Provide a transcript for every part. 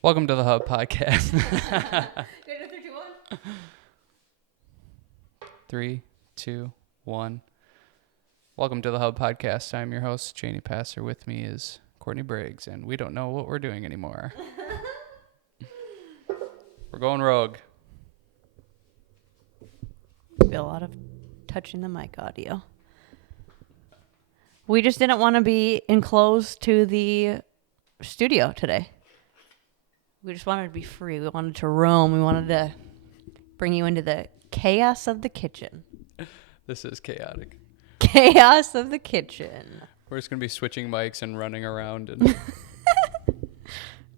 Welcome to the Hub Podcast. 3, 2, 1. Welcome to the Hub Podcast. I'm your host, Janie Passer. With me is Courtney Briggs, and we don't know what we're doing anymore. We're going rogue. Be a lot of touching the mic audio. We just didn't want to be enclosed to the studio today. We just wanted to be free. We wanted to roam. We wanted to bring you into the chaos of the kitchen. This is chaotic. Chaos of the kitchen. We're just going to be switching mics and running around and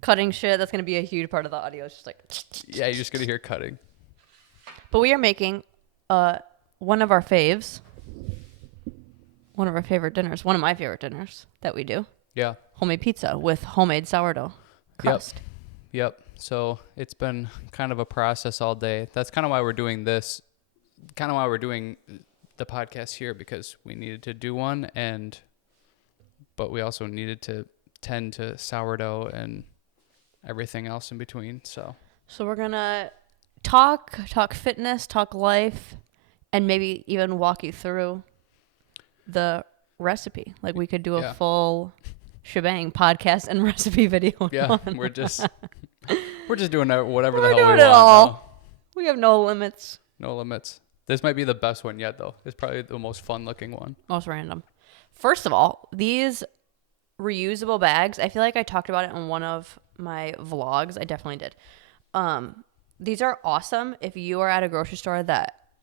Cutting shit. That's going to be a huge part of the audio. It's just like... yeah, you're just going to hear cutting. But we are making one of our faves. One of our favorite dinners. One of my favorite dinners that we do. Yeah. Homemade pizza with homemade sourdough crust. Yep. So it's been kind of a process all day. That's kind of why we're doing this. Kind of why we're doing the podcast here, because we needed to do one, but we also needed to tend to sourdough and everything else in between. So we're gonna talk fitness, talk life, and maybe even walk you through the recipe. Like we could do a full shebang podcast and recipe video. Yeah, we're just doing whatever the We're hell we doing it want all. now. We have no limits. No limits. This might be the best one yet, though. It's probably the most fun looking one. Most random. First of all, these reusable bags, I feel like I talked about it in one of my vlogs. I definitely did. These are awesome if you are at a grocery store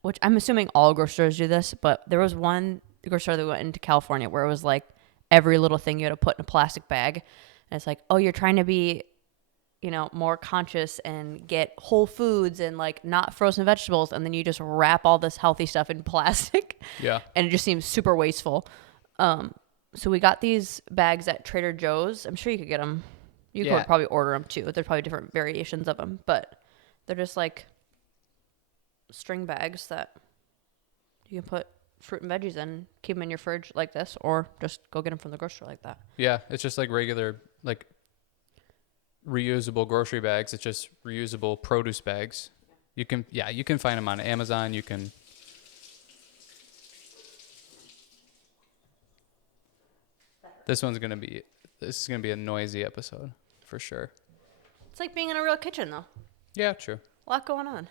which I'm assuming all grocery stores do this, but there was one grocery store that we went into California where it was like every little thing you had to put in a plastic bag. And it's like, oh, you're trying to be, more conscious and get whole foods and like not frozen vegetables. And then you just wrap all this healthy stuff in plastic. Yeah. And it just seems super wasteful. So we got these bags at Trader Joe's. I'm sure you could get them. You could probably order them too. There's probably different variations of them, but they're just like string bags that you can put fruit and veggies in, keep them in your fridge like this, or just go get them from the grocery store like that. Yeah, it's just like regular, like reusable grocery bags. It's just reusable produce bags. You can find them on Amazon. This is gonna be a noisy episode for sure. It's like being in a real kitchen though. Yeah, true. A lot going on.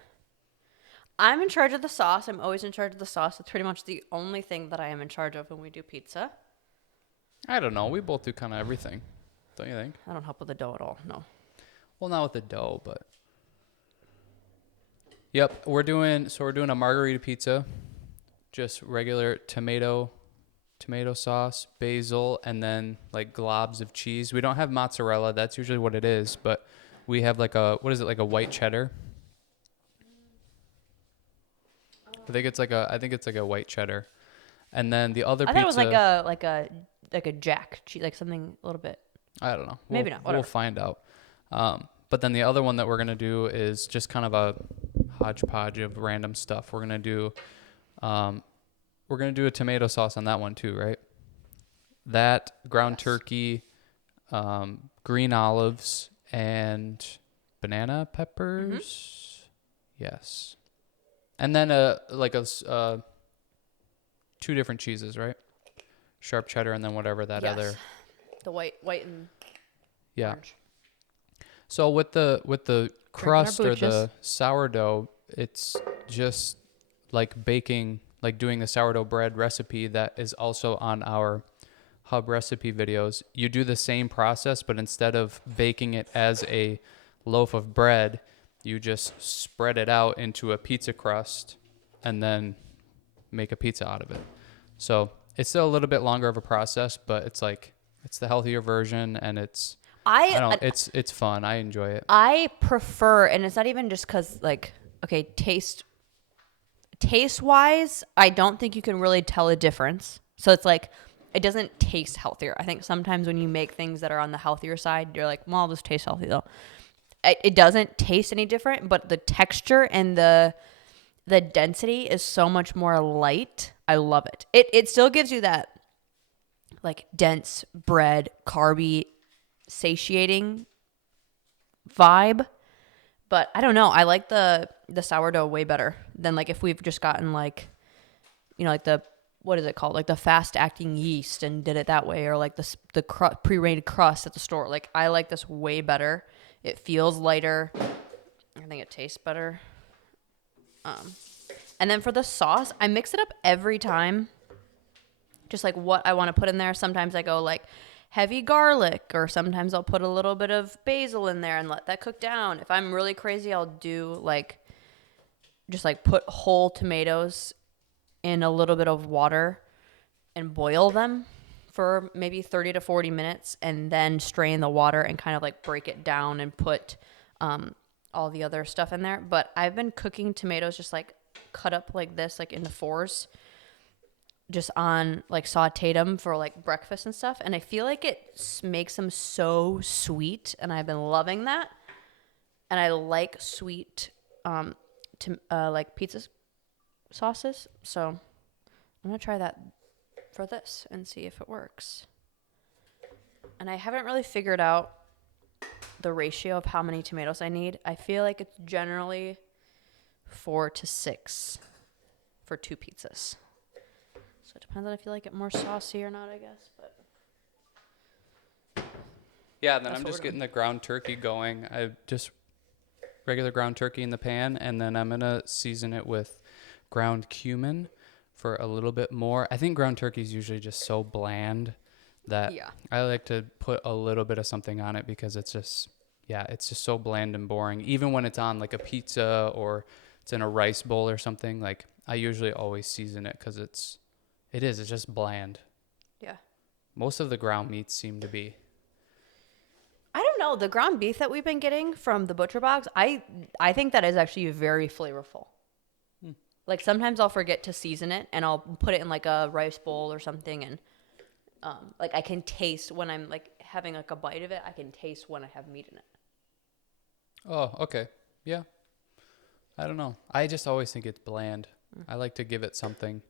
I'm in charge of the sauce. I'm always in charge of the sauce. It's pretty much the only thing that I am in charge of when we do pizza. I don't know. We both do kind of everything. Don't you think? I don't help with the dough at all. No. Well, not with the dough, but. Yep, we're doing a margarita pizza, just regular tomato sauce, basil, and then like globs of cheese. We don't have mozzarella. That's usually what it is, but we have like a white cheddar. I think it's like a white cheddar. And then the other pizza. I thought it was like a jack cheese, like something a little bit. I don't know. Maybe not. Whatever. We'll find out. But then the other one that we're going to do is just kind of a hodgepodge of random stuff. We're going to do a tomato sauce on that one too, right? That, ground turkey, green olives, and banana peppers. Mm-hmm. Yes. And then two different cheeses, right? Sharp cheddar and then whatever that other. The white and orange. So with the crust or the sourdough, it's just like baking, like doing the sourdough bread recipe that is also on our Hub recipe videos. You do the same process, but instead of baking it as a loaf of bread, you just spread it out into a pizza crust and then make a pizza out of it. So it's still a little bit longer of a process, but it's the healthier version, and it's fun. I enjoy it. I prefer, and it's not even just because taste wise, I don't think you can really tell a difference. So it's like, it doesn't taste healthier. I think sometimes when you make things that are on the healthier side, you're like, well, this tastes healthy though. It doesn't taste any different, but the texture and the density is so much more light. I love it. It still gives you that like dense bread, carby, satiating vibe. But I don't know. I like the sourdough way better than like if we've just gotten like, like the, what is it called? Like the fast acting yeast and did it that way, or like the pre-made crust at the store. Like I like this way better. It feels lighter. I think it tastes better. And then for the sauce, I mix it up every time. Just like what I want to put in there. Sometimes I go like heavy garlic, or sometimes I'll put a little bit of basil in there and let that cook down. If I'm really crazy, I'll do like just like put whole tomatoes in a little bit of water and boil them for maybe 30 to 40 minutes and then strain the water and kind of like break it down and put all the other stuff in there. But I've been cooking tomatoes just like cut up like this, like into fours, just on like sauteed them for like breakfast and stuff. And I feel like it makes them so sweet, and I've been loving that. And I like sweet like pizza sauces. So I'm going to try that for this and see if it works. And I haven't really figured out the ratio of how many tomatoes I need. I feel like it's generally 4 to 6 for 2 pizzas. So it depends on if you like it more saucy or not, I guess. But yeah, then I'm just getting the ground turkey going. I just regular ground turkey in the pan, and then I'm going to season it with ground cumin for a little bit more. I think ground turkey is usually just so bland that I like to put a little bit of something on it, because it's just so bland and boring. Even when it's on like a pizza or it's in a rice bowl or something, like I usually always season it, because it's just bland. Yeah. Most of the ground meats seem to be. I don't know. The ground beef that we've been getting from the butcher box, I think that is actually very flavorful. Like sometimes I'll forget to season it, and I'll put it in like a rice bowl or something, and like I can taste when I'm like having like a bite of it. I can taste when I have meat in it. Oh, okay. Yeah. I don't know. I just always think it's bland. I like to give it something.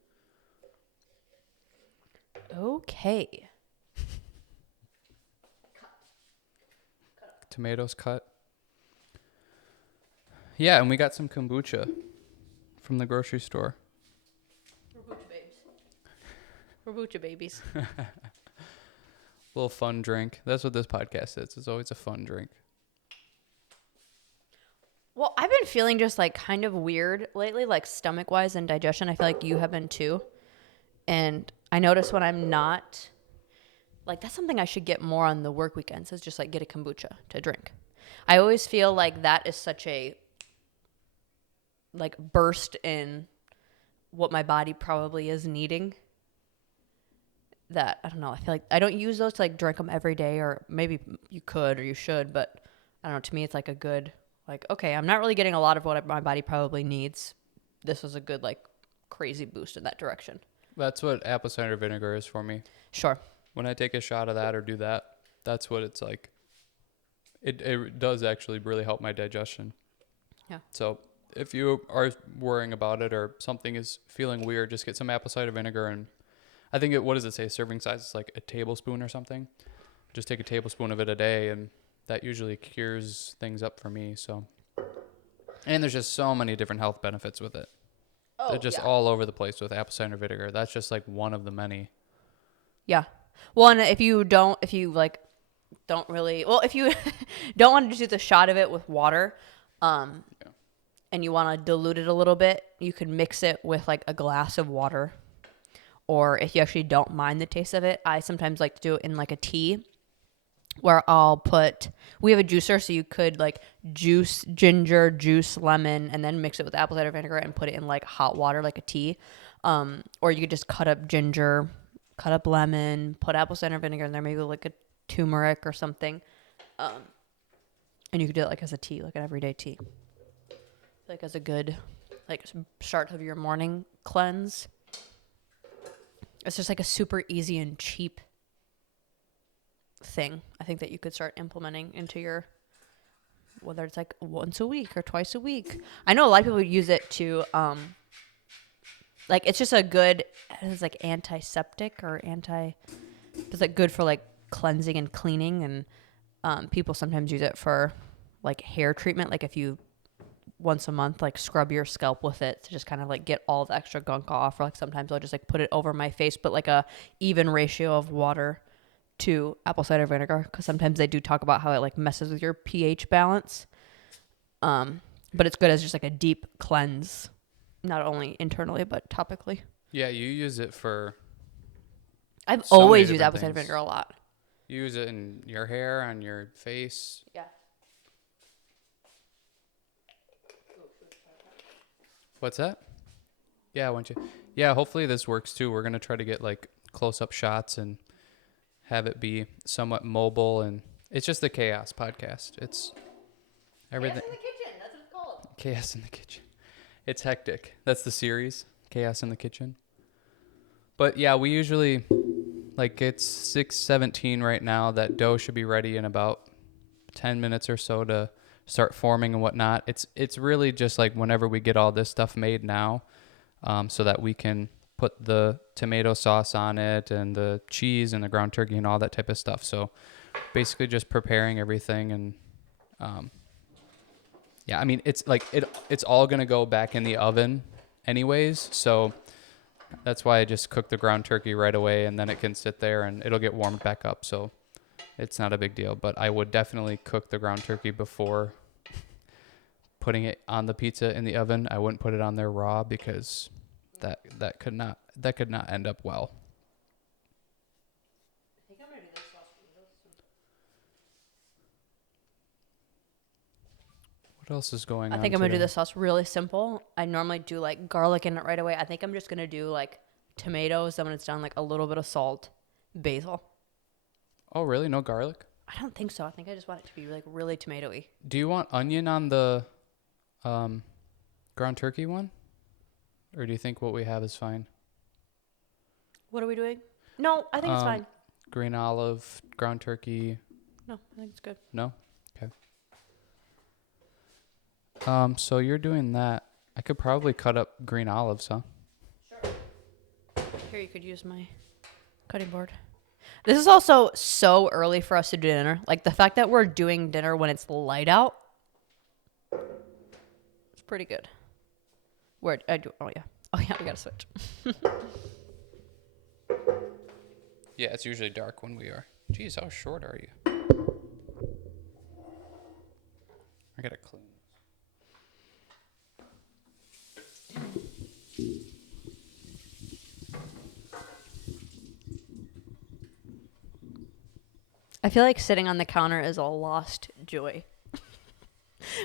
Okay. Tomatoes cut. Yeah, and we got some kombucha from the grocery store. Kombucha babies. Little fun drink. That's what this podcast is. It's always a fun drink. Well, I've been feeling just like kind of weird lately, like stomach wise and digestion. I feel like you have been too. And I notice when I'm not, like that's something I should get more on the work weekends, is just like get a kombucha to drink. I always feel like that is such a like burst in what my body probably is needing, that I don't know. I feel like I don't use those to like drink them every day, or maybe you could or you should, but I don't know. To me, it's like a good, like, okay, I'm not really getting a lot of what my body probably needs. This was a good, like, crazy boost in that direction. That's what apple cider vinegar is for me. Sure. When I take a shot of that or do that, that's what it's like. It does actually really help my digestion. Yeah. So if you are worrying about it or something is feeling weird, just get some apple cider vinegar. And I think what does it say? Serving size is like a tablespoon or something. Just take a tablespoon of it a day, and that usually cures things up for me. So, and there's just so many different health benefits with it. Oh, they're just all over the place with apple cider vinegar. That's just like one of the many. Yeah. Well, and if you don't want to do the shot of it with water, and you want to dilute it a little bit, you could mix it with like a glass of water. Or if you actually don't mind the taste of it, I sometimes like to do it in like a tea, where we have a juicer, so you could like juice ginger, juice lemon, and then mix it with apple cider vinegar and put it in like hot water, like a tea. Or you could just cut up ginger, cut up lemon, put apple cider vinegar in there, maybe like a turmeric or something. And you could do it like as a tea, like an everyday tea. Like as a good like start of your morning cleanse. It's just like a super easy and cheap thing, I think, that you could start implementing into your, whether it's like once a week or twice a week. I know a lot of people use it to, like, it's just it's like antiseptic or it's like good for like cleansing and cleaning. And people sometimes use it for like hair treatment. Like if you once a month like scrub your scalp with it to just kind of like get all the extra gunk off, or like sometimes I'll just like put it over my face, but like a even ratio of water to apple cider vinegar, because sometimes they do talk about how it like messes with your pH balance. But it's good as just like a deep cleanse, not only internally but topically. Yeah, you use it for. I've so always many used different apple cider things. vinegar a lot. You use it in your hair, on your face. Yeah. What's that? Yeah, why don't you? Yeah, hopefully this works too. We're gonna try to get like close-up shots and have it be somewhat mobile, and it's just the Chaos podcast. It's everything. Chaos in the kitchen. That's what it's called. Chaos in the kitchen. It's hectic. That's the series. Chaos in the kitchen. But yeah, we usually like it's 6:17 right now. That dough should be ready in about 10 minutes or so to start forming and whatnot. It's really just like whenever we get all this stuff made now, so that we can put the tomato sauce on it and the cheese and the ground turkey and all that type of stuff. So basically just preparing everything, and yeah, I mean it's like it's all gonna go back in the oven anyways. So that's why I just cook the ground turkey right away, and then it can sit there and it'll get warmed back up. So it's not a big deal, but I would definitely cook the ground turkey before putting it on the pizza in the oven. I wouldn't put it on there raw, because that could not end up well. I think I'm gonna do this sauce What else is going on? I think I'm gonna do today? this sauce really simple. I normally do like garlic in it right away. I think I'm just gonna do like tomatoes. Then when it's done, like a little bit of salt, basil. Oh, really? No garlic? I don't think so. I think I just want it to be like really tomatoey. Do you want onion on the ground turkey one? Or do you think what we have is fine? What are we doing? No, I think it's fine. Green olive, ground turkey. No, I think it's good. No? Okay. So you're doing that. I could probably cut up green olives, huh? Sure. Here, you could use my cutting board. This is also so early for us to do dinner. Like the fact that we're doing dinner when it's light out, it's pretty good. Where I do? Oh yeah, we gotta switch. Yeah, it's usually dark when we are. Jeez, how short are you? I gotta clean. I feel like sitting on the counter is a lost joy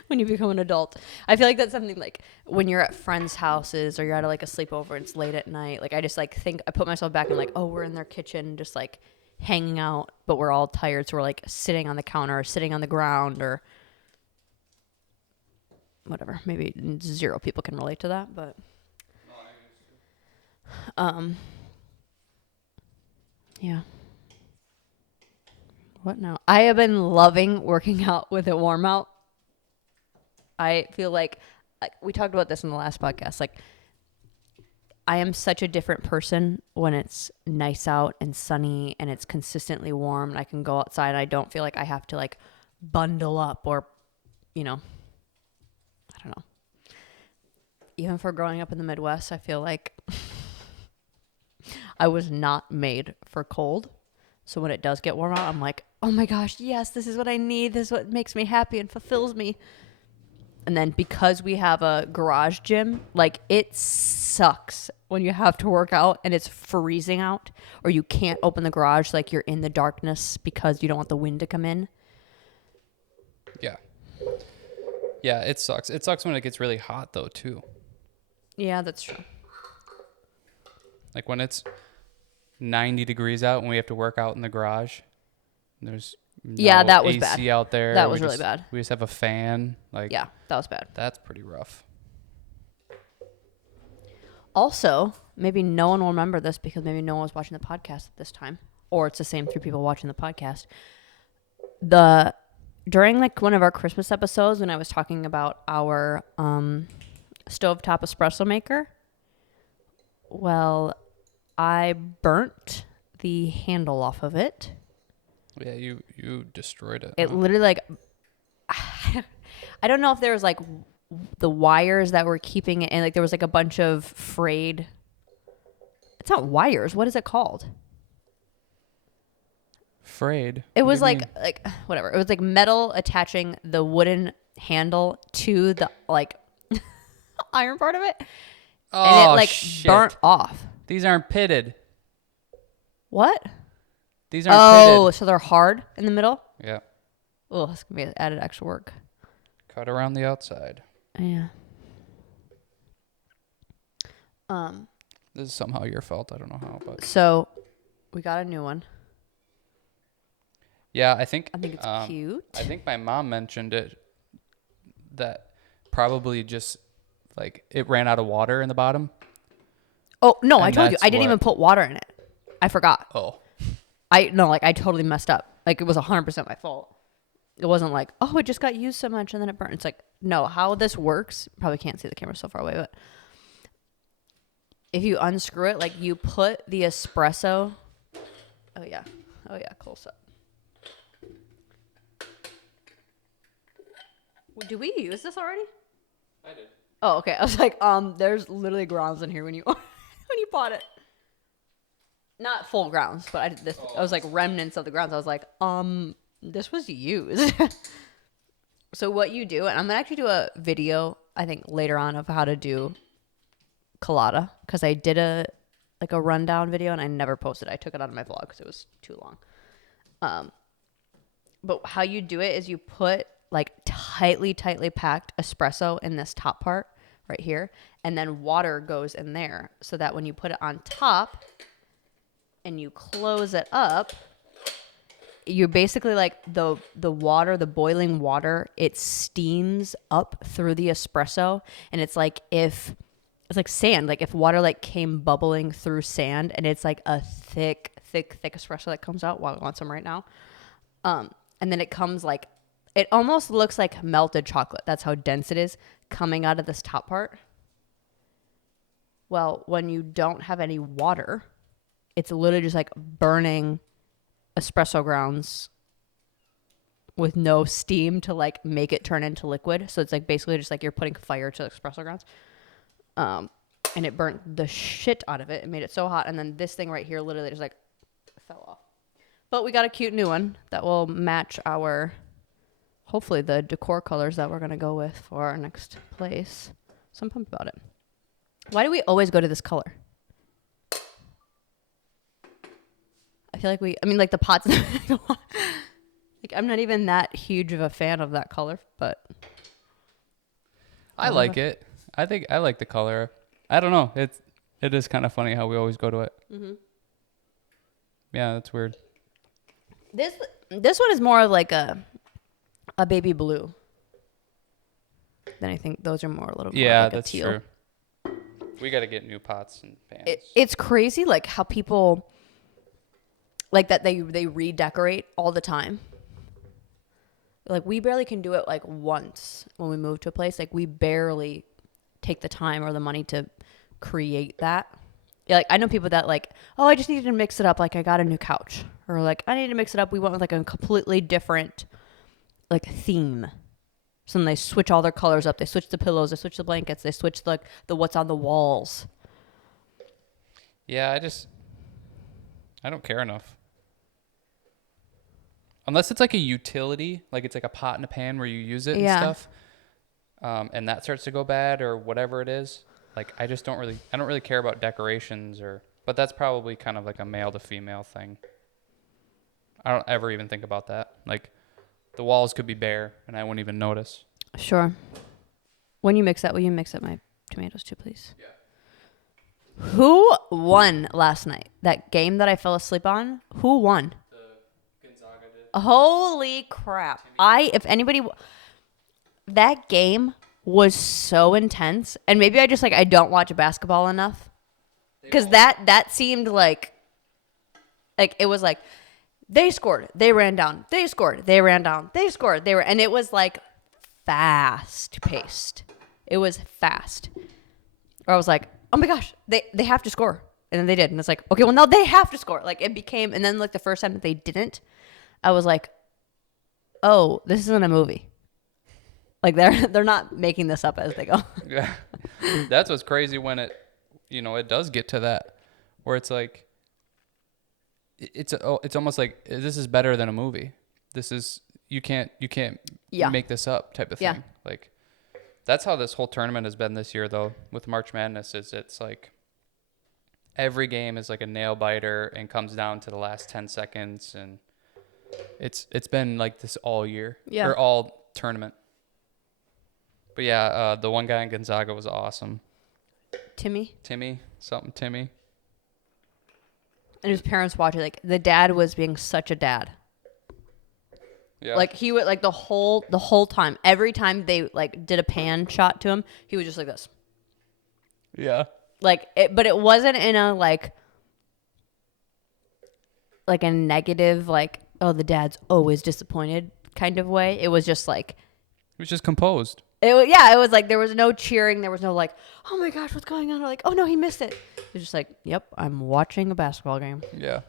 when you become an adult. I feel like that's something like when you're at friends' houses or you're at like a sleepover and it's late at night. Like I just like think I put myself back in like, oh, we're in their kitchen just like hanging out, but we're all tired, so we're like sitting on the counter or sitting on the ground or whatever. Maybe 0 people can relate to that, but yeah. What now? I have been loving working out with it warm out. I feel like we talked about this in the last podcast. Like I am such a different person when it's nice out and sunny and it's consistently warm and I can go outside and I don't feel like I have to like bundle up or, I don't know. Even for growing up in the Midwest, I feel like I was not made for cold. So when it does get warm out, I'm like, oh my gosh, yes, this is what I need. This is what makes me happy and fulfills me. And then because we have a garage gym, like it sucks when you have to work out and it's freezing out or you can't open the garage, like you're in the darkness because you don't want the wind to come in. Yeah. Yeah, it sucks. It sucks when it gets really hot though too. Yeah, that's true. Like when it's 90 degrees out and we have to work out in the garage. And there's no that was AC bad. out there. That was really bad. We just have a fan. Like Yeah, that was bad. That's pretty rough. Also, maybe no one will remember this because maybe no one was watching the podcast at this time, or it's the same 3 people watching the podcast. During like one of our Christmas episodes when I was talking about our stovetop espresso maker, well, I burnt the handle off of it. Yeah, you destroyed it. It literally like I don't know if there was like the wires that were keeping it, and like there was like a bunch of frayed. It's not wires. What is it called? Frayed. It What was do you like mean? whatever. It was like metal attaching the wooden handle to the like iron part of it, and it Oh like shit! burnt off. These aren't pitted. What? These aren't Oh, pitted. so they're hard in the middle. Yeah. Oh, it's gonna be added extra work. Cut around the outside. Yeah. This is somehow your fault. I don't know how, but So we got a new one. yeah, I think it's cute. I think my mom mentioned it that probably just like it ran out of water in the bottom. Oh no, And I told you that's I didn't what- even put water in it. I forgot. Oh. I totally messed up. Like it was 100% my fault. It wasn't like, oh, it just got used so much and then it burned. It's like, no, how this works, probably can't see the camera so far away, but if you unscrew it, like you put the espresso. Oh yeah, close up. Did we use this already? I did. Oh, okay. I was like, there's literally grounds in here when you when you bought it. Not full grounds, but I did this. I was like remnants of the grounds. I was like, this was used. So what you do, and I'm gonna actually do a video, I think later on, of how to do colada, because I did a rundown video and I never posted it. I took it out of my vlog because it was too long. But how you do it is you put like tightly packed espresso in this top part right here, and then water goes in there so that when you put it on top and you close it up, you're basically like the water, the boiling water, it steams up through the espresso, and it's like it's like sand, like if water like came bubbling through sand, and it's like a thick espresso that comes out. Wow, I want some right now. And then it comes like, it almost looks like melted chocolate. That's how dense it is coming out of this top part. Well, when you don't have any water, it's literally just like burning espresso grounds with no steam to like make it turn into liquid. So it's like basically just like you're putting fire to espresso grounds. And it burnt the shit out of it. It made it so hot. And then this thing right here literally just like fell off. But we got a cute new one that will match our, hopefully the decor colors that we're going to go with for our next place. So I'm pumped about it. Why do we always go to this color? I feel like like the pots. Like I'm not even that huge of a fan of that color, but. I like it. I think I like the color. I don't know. It is kind of funny how we always go to it. Mm-hmm. Yeah, that's weird. This one is more of like a baby blue. Then I think those are more a little more like that's a teal. true. We got to get new pots and pans. It's crazy like how people like that they redecorate all the time. Like we barely can do it like once when we move to a place. Like we barely take the time or the money to create that. Yeah, like I know people that like, oh, I just needed to mix it up. Like I got a new couch, or like I need to mix it up. We went with like a completely different like theme. So then they switch all their colors up. They switch the pillows. They switch the blankets. They switch the what's on the walls. Yeah, I don't care enough. Unless it's like a utility, like it's like a pot and a pan where you use it and stuff, and that starts to go bad or whatever it is. Like I don't really care about decorations but that's probably kind of like a male to female thing. I don't ever even think about that. Like the walls could be bare and I wouldn't even notice. Sure. When you mix that, will you mix up my tomatoes too, please? Yeah. Who won last night? That game that I fell asleep on? Who won? Gonzaga did. Holy crap. That game was so intense. And maybe I don't watch basketball enough. Because that seemed like it was like, they scored, they ran down, they scored, they ran down, they scored, and it was like fast paced. It was fast. Or I was like, oh my gosh, they have to score. And then they did. And it's like, okay, well now they have to score. Like it became, and then like the first time that they didn't, I was like, oh, this isn't a movie. Like they're not making this up as they go. Yeah. That's what's crazy when it, it does get to that where it's like, it's almost like this is better than a movie. This is, you can't make this up type of thing. Yeah. Like that's how this whole tournament has been this year though with March Madness is it's like every game is like a nail biter and comes down to the last 10 seconds. And it's been like this all year or all tournament. But yeah, the one guy in Gonzaga was awesome. Timmy. Timmy. And his parents watching. Like the dad was being such a dad. Yeah. Like he would like the whole time. Every time they like did a pan shot to him, he was just like this. Yeah. Like but it wasn't in a like a negative like, oh, the dad's always disappointed kind of way. It was just like He was just composed. It was like there was no cheering. There was no like, oh my gosh, what's going on? Or like, oh no, he missed it. It was just like, yep, I'm watching a basketball game. Yeah.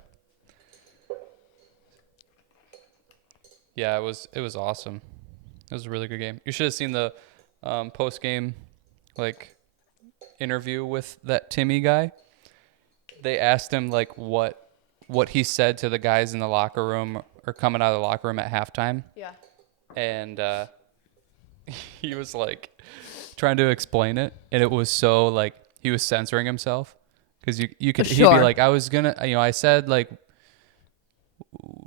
Yeah, it was awesome. It was a really good game. You should have seen the post game like interview with that Timmy guy. They asked him like what he said to the guys in the locker room or coming out of the locker room at halftime. Yeah. And he was like trying to explain it, and it was so like he was censoring himself because you could he'd be like, I was gonna, I said like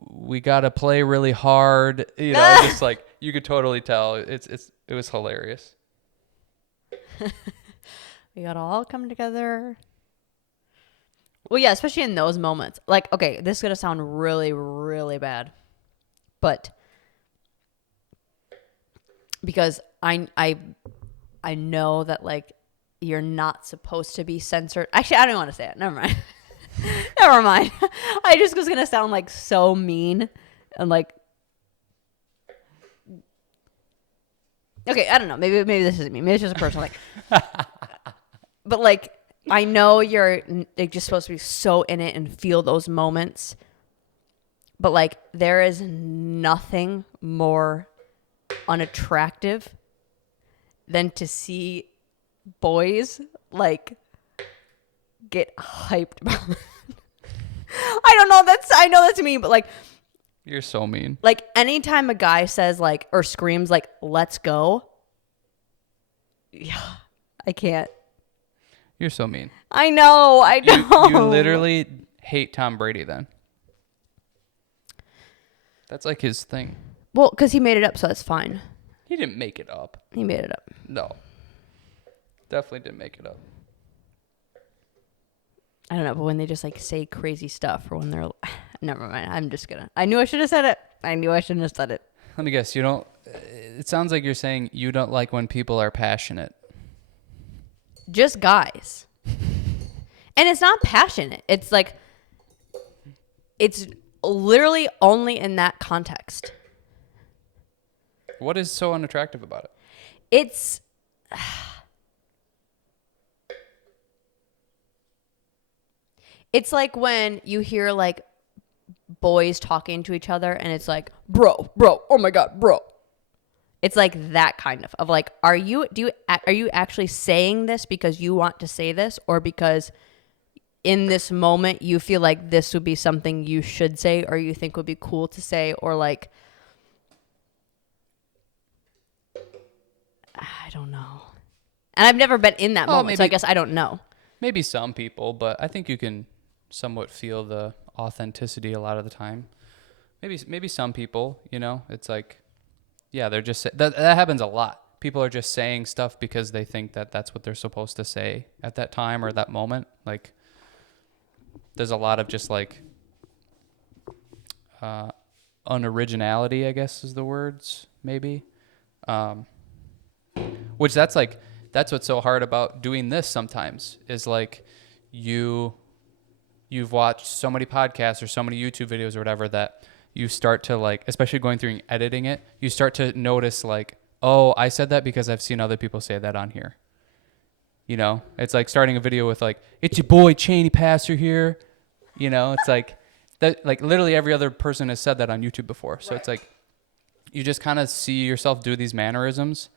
we gotta play really hard, just like you could totally tell it was hilarious. We gotta all come together. Well, yeah, especially in those moments. Like, okay, this is gonna sound really, really bad, but because I know that like you're not supposed to be censored. Actually, I don't want to say it. Never mind. Never mind. I just was gonna sound like so mean and like. Okay, I don't know. Maybe this isn't me. Maybe it's just a personal like. But like, I know you're like just supposed to be so in it and feel those moments. But like, there is nothing more unattractive than to see boys like get hyped about it. I know that's mean, but like you're so mean. Like anytime a guy says like or screams like let's go, yeah, I can't. You're so mean. I know. You literally hate Tom Brady then. That's like his thing. Well, because he made it up, so that's fine. He didn't make it up. He made it up. No. Definitely didn't make it up. I don't know, but when they just like say crazy stuff or when they're... Never mind. I'm just gonna... I knew I should have said it. I knew I shouldn't have said it. Let me guess. You don't... It sounds like you're saying you don't like when people are passionate. Just guys. And it's not passionate. It's like... It's literally only in that context. What is so unattractive about it? It's... It's like when you hear like boys talking to each other and it's like, bro, oh my God, bro. It's like that kind of like, are you actually saying this because you want to say this or because in this moment you feel like this would be something you should say or you think would be cool to say or like, I don't know. And I've never been in that moment, maybe, so I guess I don't know. Maybe some people, but I think you can somewhat feel the authenticity a lot of the time. Maybe some people, it's like, yeah, they're just that happens a lot. People are just saying stuff because they think that that's what they're supposed to say at that time or that moment. Like, there's a lot of just like unoriginality, I guess is the words, maybe. Which that's what's so hard about doing this sometimes is like you've watched so many podcasts or so many YouTube videos or whatever that you start to like, especially going through and editing it, you start to notice like, oh, I said that because I've seen other people say that on here. It's like starting a video with like, it's your boy Cheney Pastor here. It's like that, like literally every other person has said that on YouTube before. So It's like, you just kind of see yourself do these mannerisms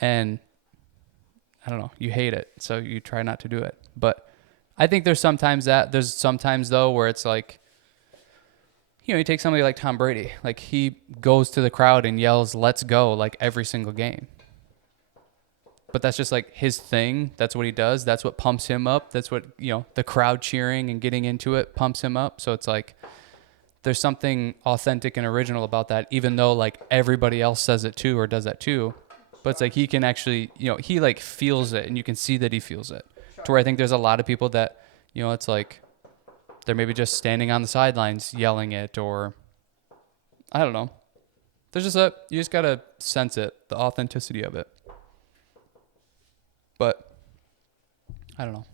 and I don't know, you hate it, so you try not to do it. But I think there's sometimes though where it's like, you take somebody like Tom Brady, like he goes to the crowd and yells, "Let's go," like every single game. But that's just like his thing. That's what he does. That's what pumps him up. That's what, the crowd cheering and getting into it pumps him up. So it's like there's something authentic and original about that, even though like everybody else says it too or does that too. But it's like he can actually, he like feels it, and you can see that he feels it. To where I think there's a lot of people that, it's like they're maybe just standing on the sidelines yelling it, or I don't know. There's just you just got to sense it, the authenticity of it. But I don't know.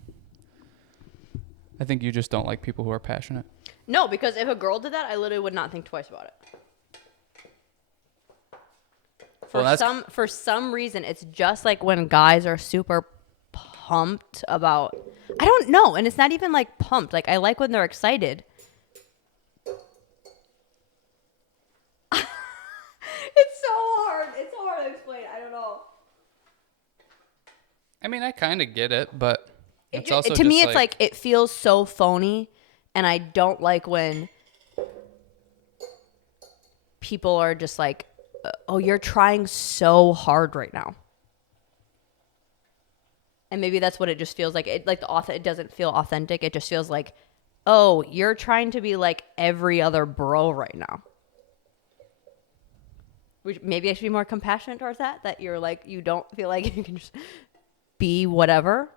I think you just don't like people who are passionate. No, because if a girl did that, I literally would not think twice about it. For some reason, it's just like when guys are super pumped about, I don't know, and it's not even like pumped. Like I like when they're excited. It's so hard. It's so hard to explain. I don't know. I mean, I kind of get it, but it's also to me, it's like it feels so phony, and I don't like when people are just like, "Oh, you're trying so hard right now," and maybe that's what it just feels like. It doesn't feel authentic. It just feels like, "Oh, you're trying to be like every other bro right now." Which maybe I should be more compassionate towards that. That you're like, you don't feel like you can just be whatever.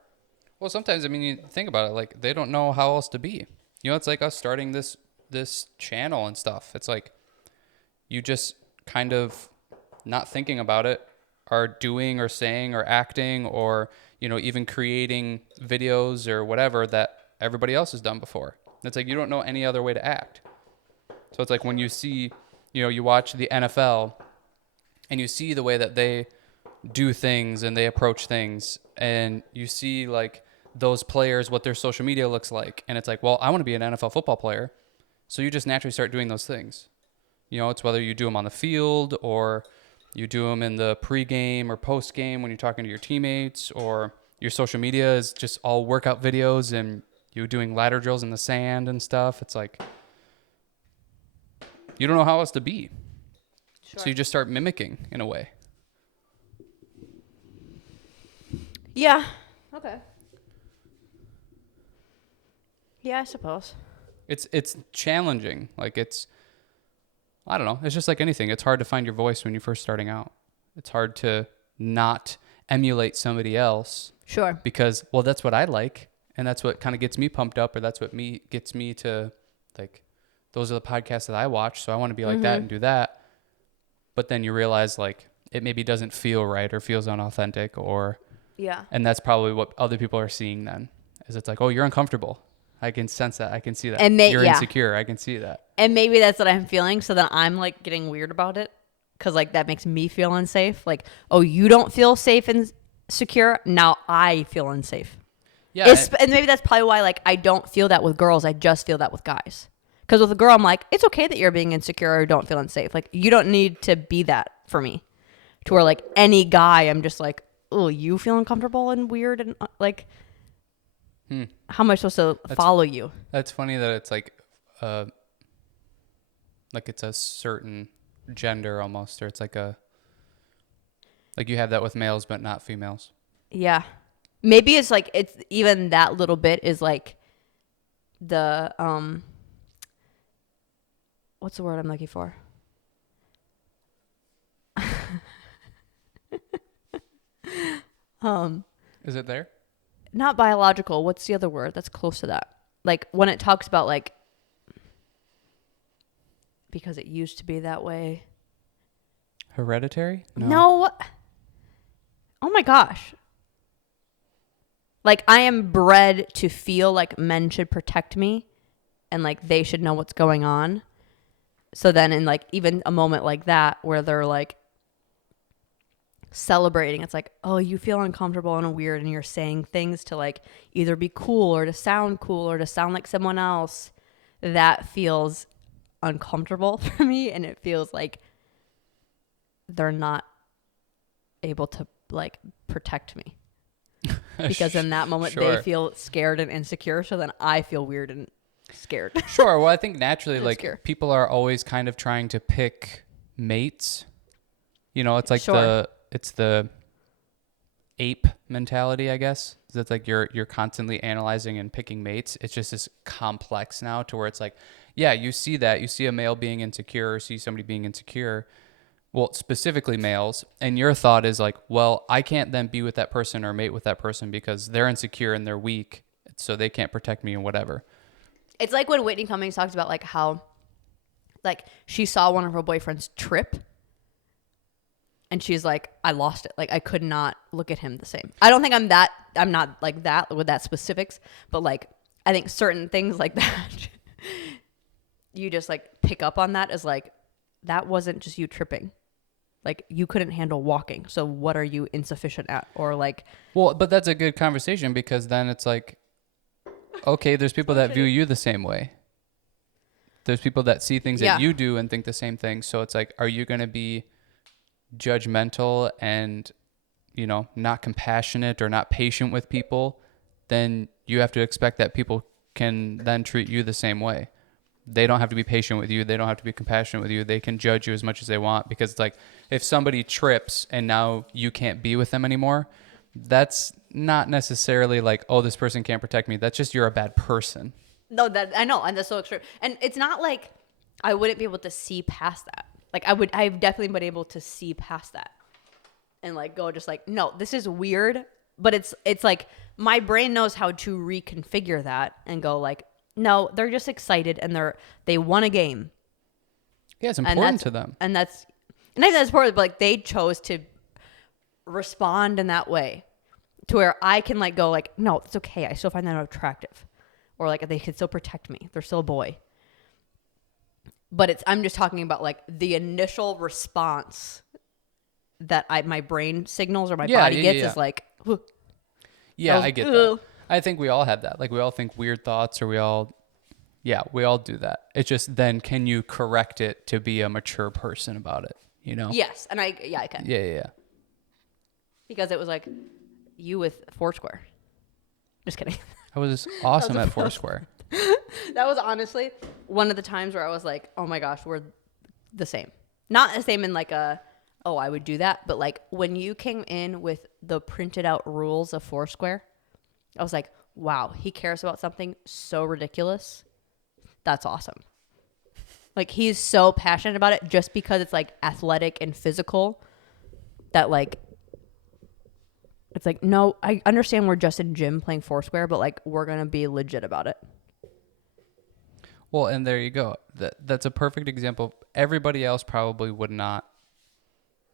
Well, sometimes, I mean, you think about it, like they don't know how else to be. It's like us starting this channel and stuff. It's like you just kind of not thinking about it are doing or saying or acting or, even creating videos or whatever that everybody else has done before. It's like you don't know any other way to act. So it's like when you see, you watch the NFL and you see the way that they do things and they approach things, and you see like those players, what their social media looks like, and it's like, well, I want to be an NFL football player, so you just naturally start doing those things. It's whether you do them on the field or you do them in the pregame or postgame when you're talking to your teammates, or your social media is just all workout videos and you doing ladder drills in the sand and stuff. It's like you don't know how else to be. Sure. So you just start mimicking in a way. Yeah. Okay. Yeah, I suppose. It's challenging. Like I don't know. It's just like anything. It's hard to find your voice when you're first starting out. It's hard to not emulate somebody else. Sure. Because, well, that's what I like, and that's what kind of gets me pumped up, or that's what gets me to, like, those are the podcasts that I watch, so I want to be like that and do that. But then you realize, like, it maybe doesn't feel right or feels unauthentic, or... Yeah. And that's probably what other people are seeing then. Is it's like, oh, you're uncomfortable. I can sense that. I can see that. And you're insecure. I can see that. And maybe that's what I'm feeling, so then I'm, like, getting weird about it. Because, like, that makes me feel unsafe. Like, oh, you don't feel safe and secure? Now I feel unsafe. Yeah. And maybe that's probably why, like, I don't feel that with girls. I just feel that with guys. Because with a girl, I'm like, it's okay that you're being insecure or don't feel unsafe. Like, you don't need to be that for me. To where, like, any guy, I'm just like, oh, you feel uncomfortable and weird and, like... How am I supposed to follow you? That's funny that it's like it's a certain gender almost, or it's like you have that with males but not females. Yeah. Maybe it's like, it's even that little bit is like the, what's the word I'm looking for? Is it there? Not biological. What's the other word that's close to that? Like when it talks about like, because it used to be that way. Hereditary? No. Oh my gosh. Like I am bred to feel like men should protect me and like they should know what's going on. So then in like even a moment like that where they're like celebrating, it's like, oh, you feel uncomfortable and weird and you're saying things to like either be cool or to sound cool or to sound like someone else. That feels uncomfortable for me, and it feels like they're not able to like protect me. Because in that moment Sure. they feel scared and insecure, so then I feel weird and scared. Sure. Well, I think naturally, like Insecure. people are always kind of trying to pick mates. You know, it's like Sure. it's the ape mentality, I guess. It's like you're constantly analyzing and picking mates. It's just this complex now to where it's like, yeah, you see that. You see a male being insecure or see somebody being insecure. Well, specifically males, and your thought is like, well, I can't then be with that person or mate with that person because they're insecure and they're weak, so they can't protect me and whatever. It's like when Whitney Cummings talks about like how like she saw one of her boyfriends trip and she's like, I lost it. Like I could not look at him the same. I don't think I'm not like that with that specifics, but like I think certain things like that you just like pick up on that as like that wasn't just you tripping. Like you couldn't handle walking. So what are you insufficient at? Or like, Well, but that's a good conversation because then it's like, okay, there's people that view you the same way. There's people that see things that you do and think the same thing. So it's like, are you going to be judgmental and, you know, not compassionate or not patient with people? Then you have to expect that people can then treat you the same way. They don't have to be patient with you. They don't have to be compassionate with you. They can judge you as much as they want because it's like if somebody trips and now you can't be with them anymore, that's not necessarily like, oh, this person can't protect me. That's just you're a bad person. no, that I know. And that's so extreme. And it's not like I wouldn't be able to see past that. Like I've definitely been able to see past that and like go just like, no, this is weird. But it's like my brain knows how to reconfigure that and go like, no, they're just excited and they won a game. Yeah, it's important to them. And that's important, but like they chose to respond in that way to where I can like go like, no, it's okay. I still find them attractive. Or like they can still protect me. They're still a boy. But I'm just talking about like the initial response that my brain signals or my body gets is like, "Ugh." Yeah, I get that. Ugh. I think we all have that. Like we all think weird thoughts or we all do that. It's just then can you correct it to be a mature person about it, you know? Yes. And I can. Yeah. Because it was like you with Foursquare. Just kidding. I was awesome at Foursquare. That was honestly one of the times where I was like, oh my gosh, we're the same. Not the same in like oh, I would do that. But like when you came in with the printed out rules of Foursquare, I was like, wow, he cares about something so ridiculous. That's awesome. Like he's so passionate about it just because it's like athletic and physical that like, it's like, no, I understand we're just in gym playing Foursquare, but like we're going to be legit about it. Well, and there you go. That's a perfect example. Everybody else probably would not.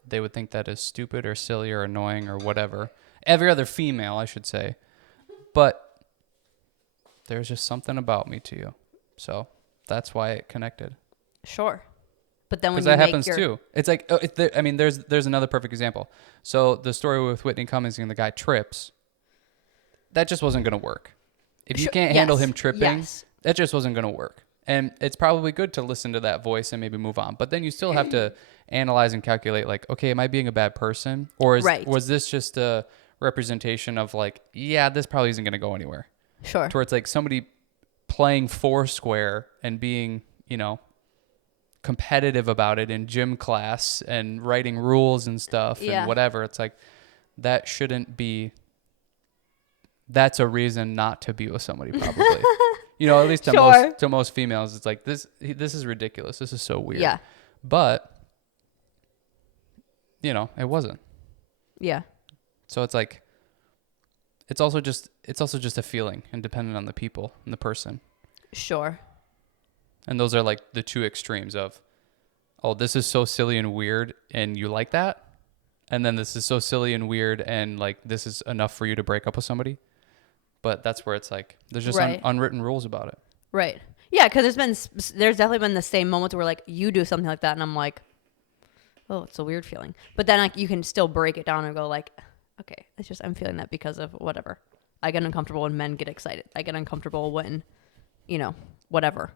They would think that is stupid or silly or annoying or whatever. Every other female, I should say. But there's just something about me to you. So that's why it connected. Sure. But then when because you that make happens your... too. It's like, there's another perfect example. So the story with Whitney Cummings and the guy trips, that just wasn't going to work. If you can't handle him tripping, that just wasn't going to work. And it's probably good to listen to that voice and maybe move on. But then you still have to analyze and calculate like, okay, am I being a bad person? Or was this just a representation of like, yeah, this probably isn't going to go anywhere. Sure. Towards like somebody playing Foursquare and being, you know, competitive about it in gym class and writing rules and stuff and whatever. It's like, that shouldn't be, that's a reason not to be with somebody probably. You know, at least to most females, it's like, this is ridiculous. This is so weird. Yeah. But, you know, it wasn't. Yeah. So it's like, it's also just a feeling and dependent on the people and the person. Sure. And those are like the two extremes of, oh, this is so silly and weird and you like that. And then this is so silly and weird and like, this is enough for you to break up with somebody. But that's where it's like, there's just unwritten rules about it. Right. Yeah. Cause there's definitely been the same moments where like you do something like that and I'm like, oh, it's a weird feeling. But then like you can still break it down and go like, okay, it's just, I'm feeling that because of whatever. I get uncomfortable when men get excited. I get uncomfortable when, you know, whatever.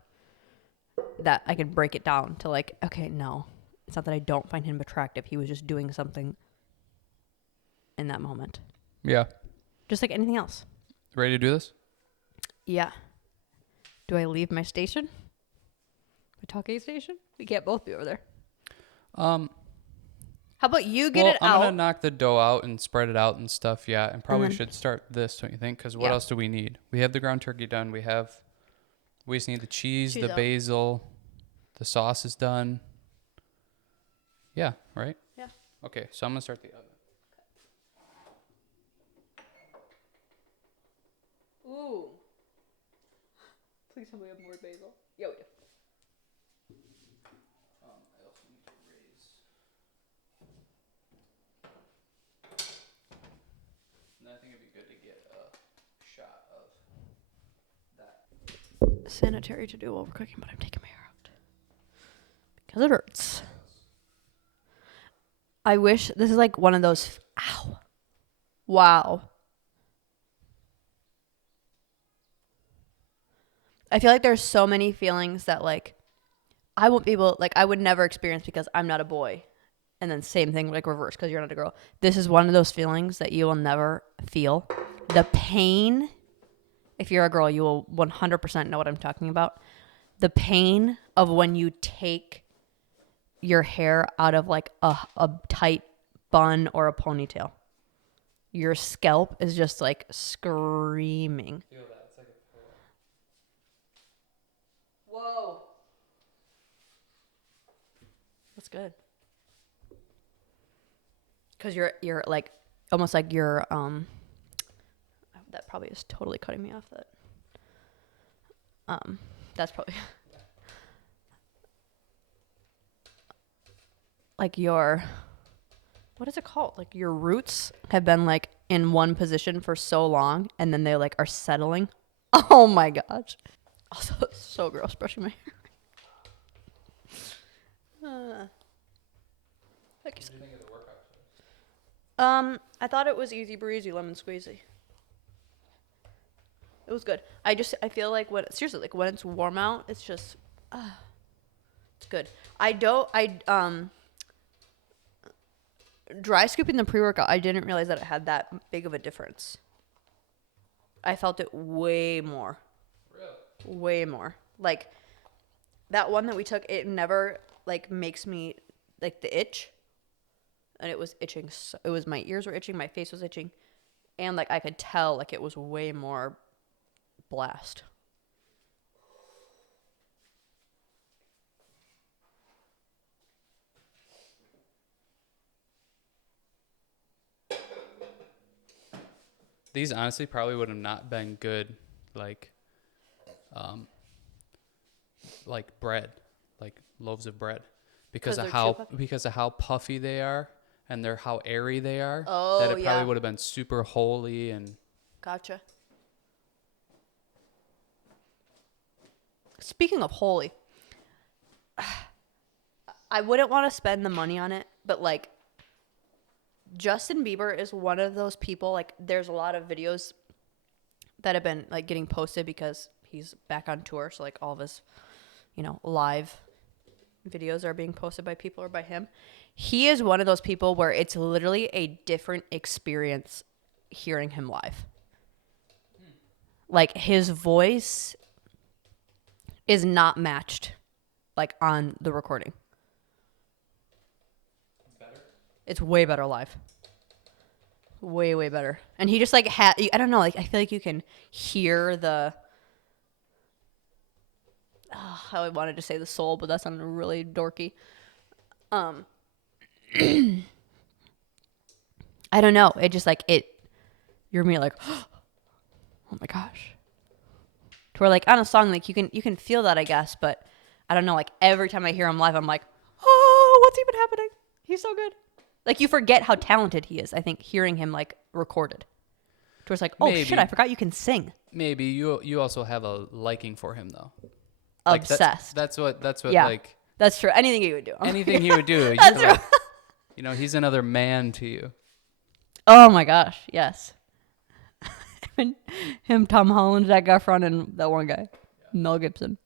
That I can break it down to like, okay, no, it's not that I don't find him attractive. He was just doing something in that moment. Yeah. Just like anything else. Ready to do this? Yeah. Do I leave my station? My talking station? We can't both be over there. How about you get it I'm out? going to knock the dough out and spread it out and stuff, yeah. And probably should start this, don't you think? Because what else do we need? We have the ground turkey done. We just need the cheese, the basil. The sauce is done. Yeah, right? Yeah. Okay, so I'm going to start the oven. Ooh. Please tell me we have more basil. Yeah, we do. I also need to raise. And I think it'd be good to get a shot of that. Sanitary to do while we're cooking, but I'm taking my hair out. Because it hurts. I wish this is like one of those. Ow. Wow. I feel like there's so many feelings that like I won't be able, like I would never experience because I'm not a boy. And then same thing, like reverse, because you're not a girl. This is one of those feelings that you will never feel. The pain, if you're a girl, you will 100% know what I'm talking about. The pain of when you take your hair out of like a tight bun or a ponytail. Your scalp is just like screaming. Feel that. It's like a pillow. Whoa. That's good. Because you're like almost like you're that probably is totally cutting me off. That's probably like your, what is it called? Like your roots have been like in one position for so long and then they like are settling. Oh my gosh. Also, it's so gross brushing my hair. What did you think of the workout? I thought it was easy breezy, lemon squeezy. It was good. I feel like when it's warm out, it's just, it's good. Dry scooping the pre-workout, I didn't realize that it had that big of a difference. I felt it way more. Really? Way more. Like, that one that we took, it never, like, makes me, like, the itch. And it was itching. So, it was, my ears were itching, my face was itching. And, like, I could tell, like, it was way more blast. These honestly probably would have not been good, like bread, like loaves of bread, because of how puffy they are and how airy they are. Oh, that it probably would have been super holy and. Gotcha. Speaking of holy, I wouldn't want to spend the money on it, but like Justin Bieber is one of those people, like there's a lot of videos that have been like getting posted because he's back on tour. So like all of his, live videos are being posted by people or by him. He is one of those people where it's literally a different experience hearing him live. Like his voice is not matched like on the recording. It's way better live. Way, way better. And he just like I don't know, like I feel like you can hear the how I wanted to say the soul, but that sounded really dorky. I don't know. It just like you're me like, oh my gosh. To where like on a song, like you can feel that, I guess, but I don't know, like every time I hear him live, I'm like, oh, what's even happening? He's so good. Like you forget how talented he is, I think, hearing him like recorded. To where it's like, oh shit, I forgot you can sing. Maybe you also have a liking for him though. Obsessed. That's what yeah, like. That's true. Anything he would do. Anything he would do. That's true. Like, he's another man to you. Oh my gosh, yes. Him, Tom Holland, Zac Efron, and that one guy, Mel Gibson.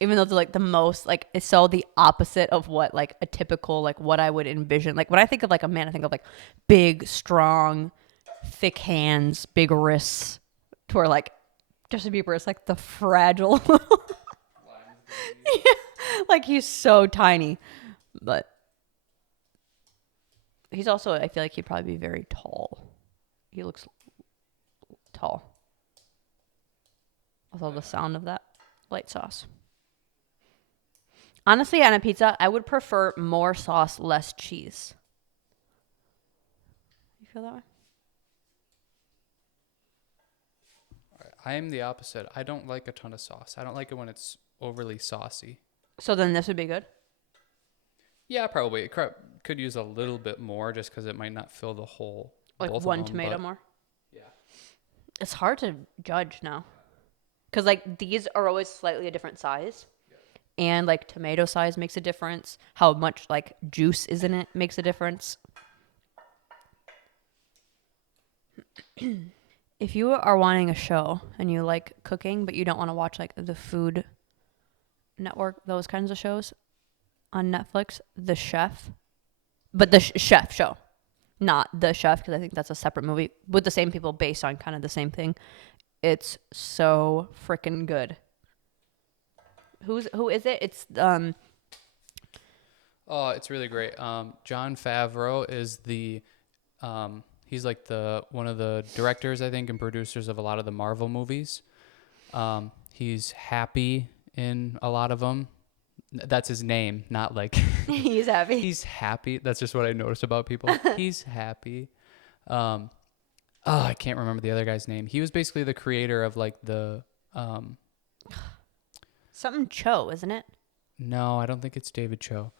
Even though they're like the most like it's so the opposite of what like a typical like what I would envision. Like when I think of like a man, I think of like big, strong, thick hands, big wrists. To where like Justin Bieber is like the fragile. Yeah, like he's so tiny, but he's also I feel like he'd probably be very tall. He looks tall. Although the sound of that light sauce. Honestly, on a pizza, I would prefer more sauce, less cheese. You feel that way? I am the opposite. I don't like a ton of sauce. I don't like it when it's overly saucy. So then this would be good? Yeah, probably. It could use a little bit more just because it might not fill the whole. Like both one of them, tomato more? Yeah. It's hard to judge now. Because like these are always slightly a different size. And like tomato size makes a difference. How much like juice is in it makes a difference. If you are wanting a show and you like cooking, but you don't want to watch like the Food Network, those kinds of shows on Netflix, The Chef, but the Chef show, not The Chef, because I think that's a separate movie with the same people based on kind of the same thing. It's so freaking good. Who is it? It's Oh, it's really great. Jon Favreau is the he's like one of the directors, I think, and producers of a lot of the Marvel movies. He's Happy in a lot of them. That's his name, not like he's happy. He's happy. That's just what I noticed about people. He's happy. I can't remember the other guy's name. He was basically the creator of like the something Cho, isn't it? No, I don't think it's David Cho.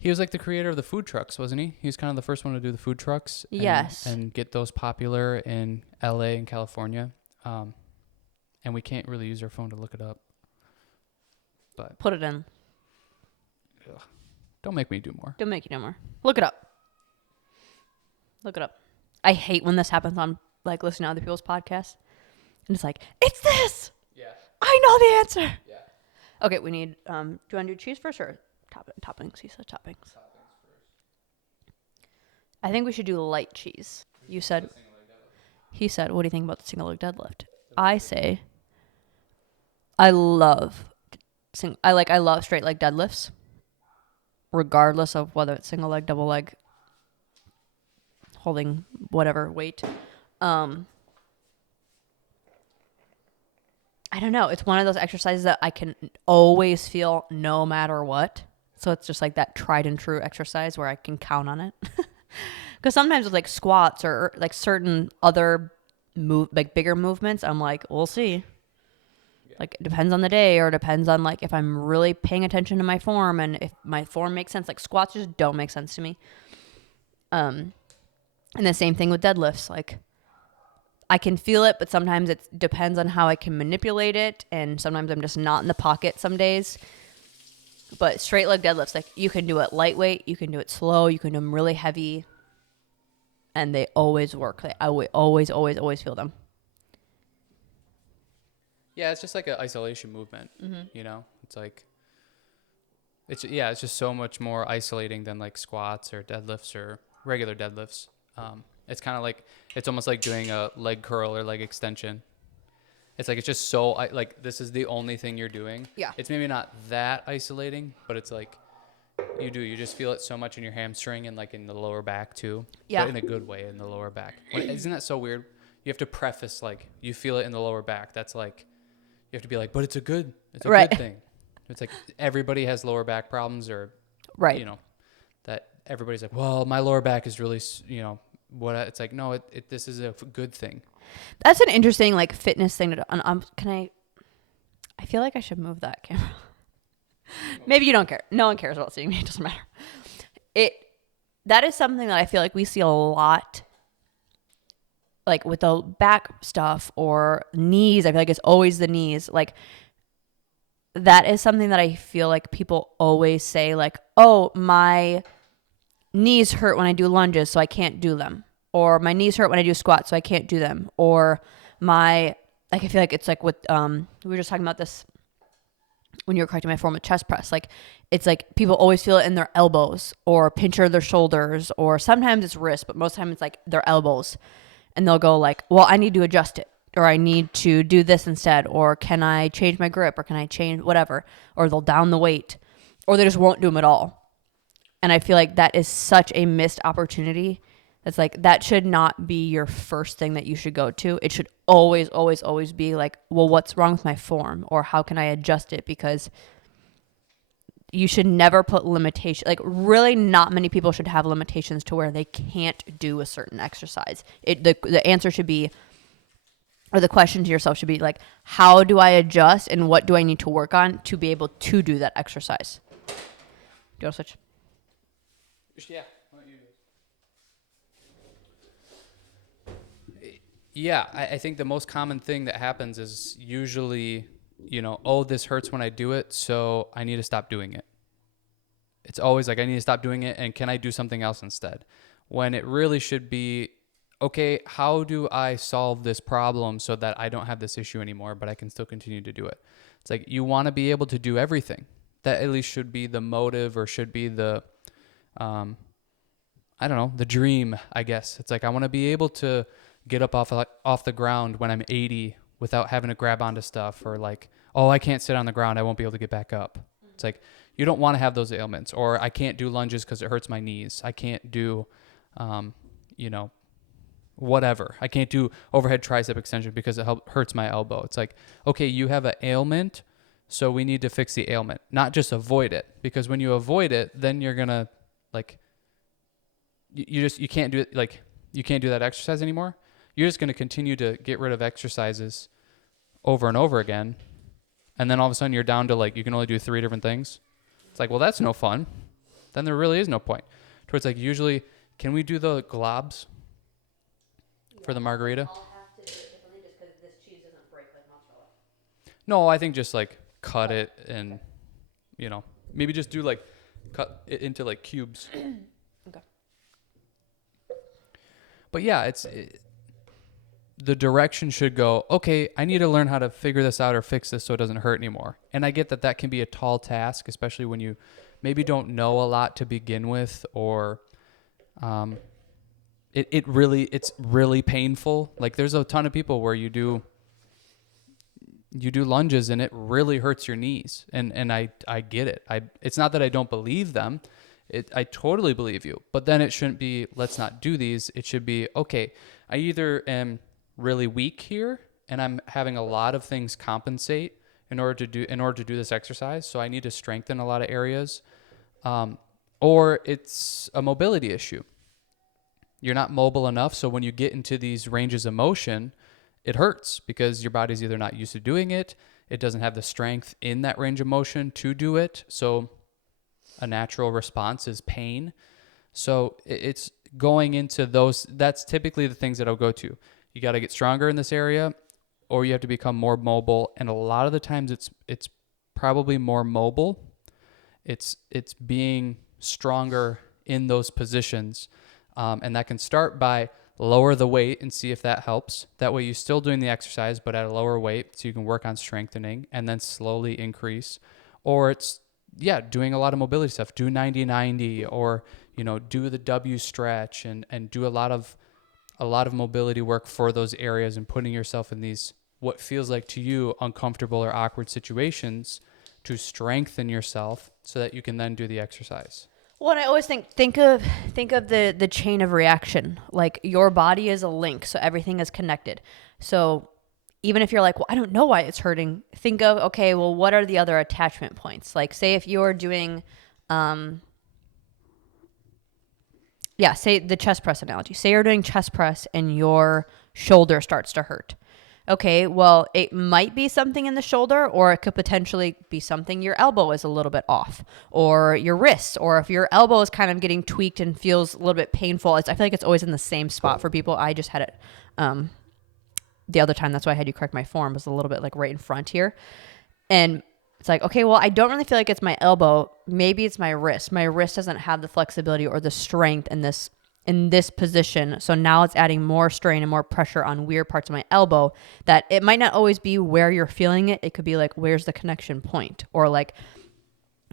He was like the creator of the food trucks, wasn't he? He was kind of the first one to do the food trucks. Yes. And get those popular in LA and California. And we can't really use our phone to look it up. But put it in. Ugh. Don't make me do more. Don't make you do more. Look it up. Look it up. I hate when this happens on like listening to other people's podcasts. And it's like, it's this. Yeah. I know the answer. Yeah. Okay, we need, do you want to do cheese first or toppings? He said toppings. Toppings first. I think we should do light cheese. You said, he said, what do you think about the single leg deadlift? I say, I love straight leg deadlifts, regardless of whether it's single leg, double leg, holding whatever weight. I don't know. It's one of those exercises that I can always feel no matter what. So it's just like that tried and true exercise where I can count on it. Because sometimes with like squats or like certain other bigger movements, I'm like, we'll see. Yeah. Like it depends on the day, or depends on like if I'm really paying attention to my form and if my form makes sense. Like squats just don't make sense to me. And the same thing with deadlifts. Like I can feel it, but sometimes it depends on how I can manipulate it. And sometimes I'm just not in the pocket some days. But straight leg deadlifts, like you can do it lightweight, you can do it slow, you can do them really heavy. And they always work. I always feel them. Yeah, it's just like an isolation movement, you know? It's like, it's just so much more isolating than like squats or deadlifts or regular deadlifts. It's kind of like, it's almost like doing a leg curl or leg extension. It's like, it's just so, like, this is the only thing you're doing. Yeah. It's maybe not that isolating, but it's like, you just feel it so much in your hamstring and like in the lower back too. Yeah. But in a good way in the lower back. Isn't that so weird? You have to preface like, you feel it in the lower back. That's like, you have to be like, but it's a good good thing. It's like everybody has lower back problems or, you know, that everybody's like, well, my lower back is really, you know, it's like, no, this is a good thing. That's an interesting like fitness thing to do. I feel like I should move that camera. Maybe you don't care. No one cares about seeing me. It doesn't matter. That is something that I feel like we see a lot, like with the back stuff or knees. I feel like it's always the knees. Like that is something that I feel like people always say like, oh, my knees hurt when I do lunges, so I can't do them. Or my knees hurt when I do squats, so I can't do them. Or I feel like it's like with, we were just talking about this when you're correcting my form with chest press. Like, it's like people always feel it in their elbows or pincher their shoulders, or sometimes it's wrist, but most time it's like their elbows. And they'll go like, well, I need to adjust it, or I need to do this instead, or can I change my grip, or can I change whatever, or they'll down the weight, or they just won't do them at all. And I feel like that is such a missed opportunity. That's like, that should not be your first thing that you should go to. It should always, always, always be like, well, what's wrong with my form, or how can I adjust it? Because you should never put limitation. Like, really not many people should have limitations to where they can't do a certain exercise. The answer should be, or the question to yourself should be like, how do I adjust and what do I need to work on to be able to do that exercise? Do you want to switch? Yeah. Why don't you do it? Yeah, I think the most common thing that happens is usually, oh, this hurts when I do it, so I need to stop doing it. It's always like, I need to stop doing it, and can I do something else instead? When it really should be, okay, how do I solve this problem so that I don't have this issue anymore, but I can still continue to do it? It's like, you want to be able to do everything. That at least should be the motive, or should be the, I don't know, the dream, I guess. It's like, I want to be able to get up off the ground when I'm 80 without having to grab onto stuff, or like, oh, I can't sit on the ground, I won't be able to get back up. It's like, you don't want to have those ailments. Or I can't do lunges because it hurts my knees. I can't do, whatever. I can't do overhead tricep extension because it hurts my elbow. It's like, okay, you have an ailment, so we need to fix the ailment, not just avoid it. Because when you avoid it, then you're gonna like, you can't do it. Like, you can't do that exercise anymore. You're just gonna continue to get rid of exercises over and over again, and then all of a sudden you're down to like, you can only do 3 different things. It's like, well, that's no fun. Then there really is no point. Towards like, usually, can we do the globs for the margarita? I'll have to do it differently just because this cheese doesn't break like mozzarella. No, I think just like cut it and, maybe just do like, cut it into like cubes. Okay. But yeah, the direction should go, okay, I need to learn how to figure this out or fix this so it doesn't hurt anymore. And I get that can be a tall task, especially when you maybe don't know a lot to begin with, or it's really painful. Like, there's a ton of people where you do lunges and it really hurts your knees. And I get it. It's not that I don't believe them. I totally believe you. But then it shouldn't be, let's not do these. It should be, okay, I either am really weak here and I'm having a lot of things compensate in order to do this exercise. So I need to strengthen a lot of areas. Or it's a mobility issue. You're not mobile enough. So when you get into these ranges of motion, it hurts because your body's either not used to doing it. It doesn't have the strength in that range of motion to do it. So a natural response is pain. So it's going into those. That's typically the things that I'll go to. You got to get stronger in this area, or you have to become more mobile. And a lot of the times it's probably more mobile. It's being stronger in those positions. And that can start by lower the weight and see if that helps. That way you're still doing the exercise, but at a lower weight, so you can work on strengthening and then slowly increase. Or it's, doing a lot of mobility stuff. Do 90-90, or, do the W stretch and do a lot of mobility work for those areas, and putting yourself in these, what feels like to you, uncomfortable or awkward situations to strengthen yourself so that you can then do the exercise. Well, and I always think of the chain of reaction. Like, your body is a link, so everything is connected. So even if you're like, well, I don't know why it's hurting, think of, okay, well, what are the other attachment points? Like, say if you're doing, say the chest press analogy. Say you're doing chest press and your shoulder starts to hurt. Okay, well, it might be something in the shoulder, or it could potentially be something your elbow is a little bit off, or your wrist, or if your elbow is kind of getting tweaked and feels a little bit painful. I feel like it's always in the same spot for people. I just had it the other time. That's why I had you correct my form. It was a little bit like right in front here. And it's like, okay, well, I don't really feel like it's my elbow. Maybe it's my wrist. My wrist doesn't have the flexibility or the strength in this in this position. So now it's adding more strain and more pressure on weird parts of my elbow that it might not always be where you're feeling it. It could be like, where's the connection point? Or like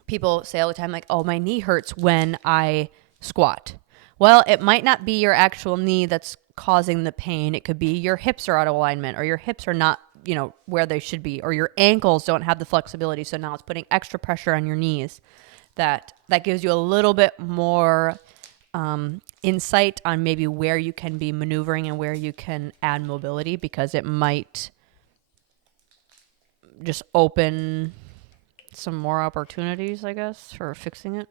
people say all the time, like, oh, my knee hurts when I squat. Well, it might not be your actual knee that's causing the pain. It could be your hips are out of alignment, or your hips are not, where they should be, or your ankles don't have the flexibility. So now it's putting extra pressure on your knees. That gives you a little bit more insight on maybe where you can be maneuvering and where you can add mobility, because it might just open some more opportunities, I guess, for fixing it.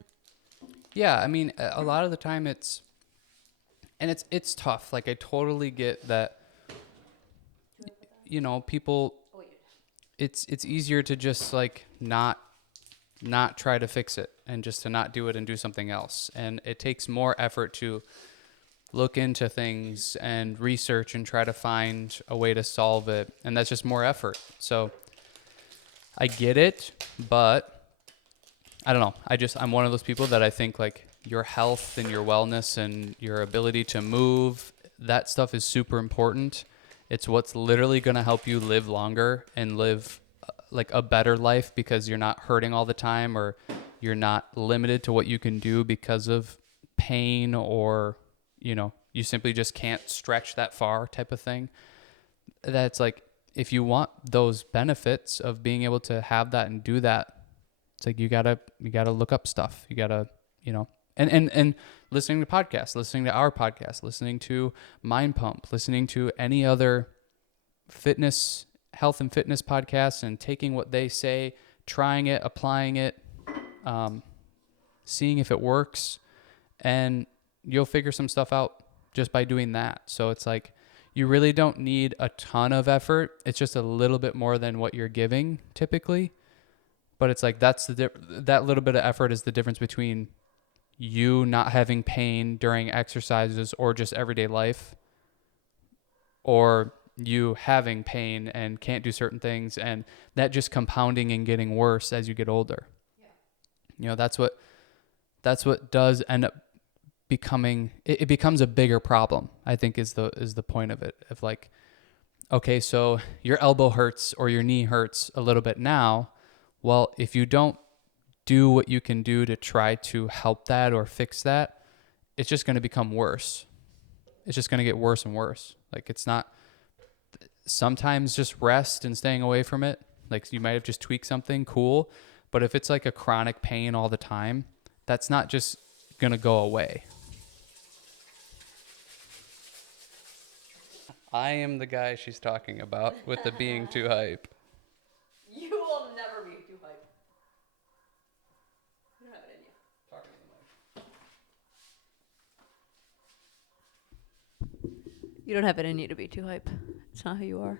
Yeah, I mean, a lot of the time it's tough. Like, I totally get that, people, it's easier to just like not try to fix it and just to not do it and do something else. And it takes more effort to look into things and research and try to find a way to solve it. And that's just more effort. So I get it, but I don't know. I'm one of those people that I think like your health and your wellness and your ability to move, that stuff is super important. It's what's literally going to help you live longer and live like a better life, because you're not hurting all the time, or you're not limited to what you can do because of pain, or, you simply just can't stretch that far type of thing. That's like, if you want those benefits of being able to have that and do that, it's like, you gotta look up stuff. You gotta, and listening to podcasts, listening to our podcast, listening to Mind Pump, listening to any other health and fitness podcasts, and taking what they say, trying it, applying it, seeing if it works, and you'll figure some stuff out just by doing that. So it's like, you really don't need a ton of effort. It's just a little bit more than what you're giving typically. But it's like, that little bit of effort is the difference between you not having pain during exercises or just everyday life, or you having pain and can't do certain things, and that just compounding and getting worse as you get older. Yeah. That's what does end up becoming, it becomes a bigger problem, I think, is the point of it. Of like, okay, so your elbow hurts or your knee hurts a little bit now. Well, if you don't do what you can do to try to help that or fix that, it's just going to become worse. It's just going to get worse and worse. Like, it's not, sometimes just rest and staying away from it. Like, you might have just tweaked something cool, but if it's like a chronic pain all the time, that's not just going to go away. I am the guy she's talking about with the being too hype. You will never be too hype. You don't have it in you. Talking to the mic. You don't have it in you to be too hype. It's not who you are.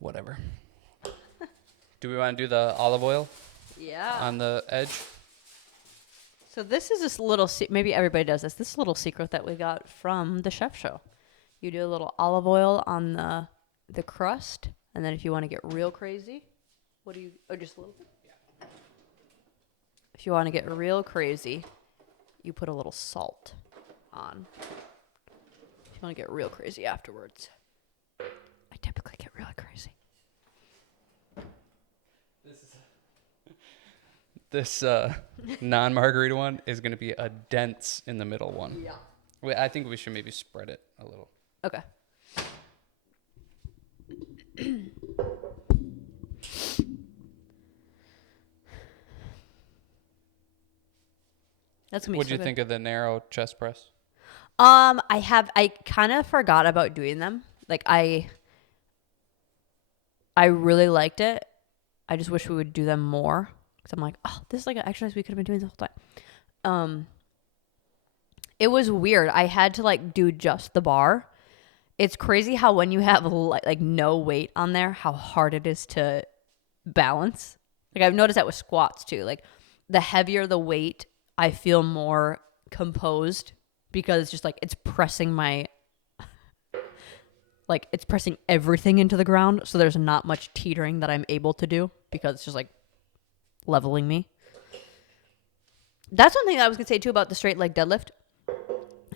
Whatever. Do we want to do the olive oil? Yeah. On the edge? So this is this little, maybe everybody does this. This little secret that we got from the chef show. You do a little olive oil on the crust, and then if you want to get real crazy, just a little bit? Yeah. If you want to get real crazy, you put a little salt on. If you want to get real crazy afterwards. I typically get really crazy. This non-margarita one is going to be a dense in the middle one. Yeah. I think we should maybe spread it a little. Okay. That's gonna be. What do you think of the narrow chest press? I kind of forgot about doing them. Like I really liked it. I just wish we would do them more. Cause I'm like, oh, this is like an exercise we could have been doing the whole time. It was weird. I had to like do just the bar. It's crazy how when you have like no weight on there, how hard it is to balance. Like I've noticed that with squats too. Like the heavier the weight, I feel more composed, because it's just like it's pressing it's pressing everything into the ground. So there's not much teetering that I'm able to do, because it's just like leveling me. That's one thing that I was going to say too about the straight leg deadlift.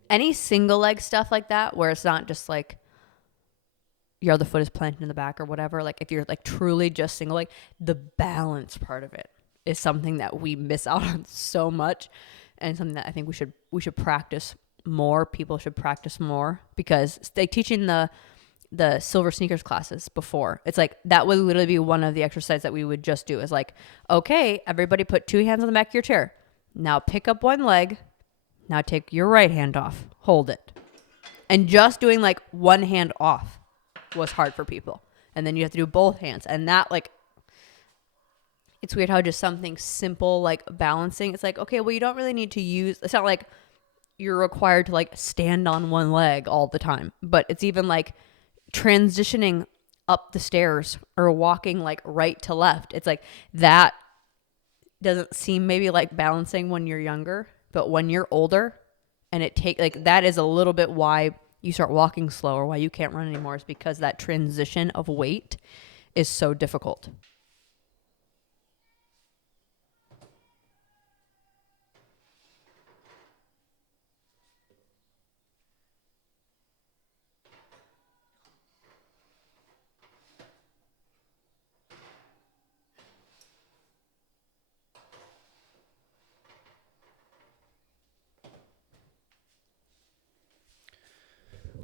Any single leg stuff like that, where it's not just like your other foot is planted in the back or whatever. Like if you're like truly just single leg, the balance part of it is something that we miss out on so much, and something that I think we should practice more. People should practice more, because like teaching the silver sneakers classes before, it's like that would literally be one of the exercises that we would just do, is like, okay, everybody put 2 hands on the back of your chair. Now pick up one leg. Now take your right hand off. Hold it. And just doing like one hand off was hard for people. And then you have to do both hands. And that, like, it's weird how just something simple like balancing, it's like, okay, well, you don't really need to use, it's not like you're required to like stand on one leg all the time. But it's even like transitioning up the stairs or walking like right to left. It's like that doesn't seem maybe like balancing when you're younger, but when you're older, and it take like that is a little bit why you start walking slow or why you can't run anymore, is because that transition of weight is so difficult.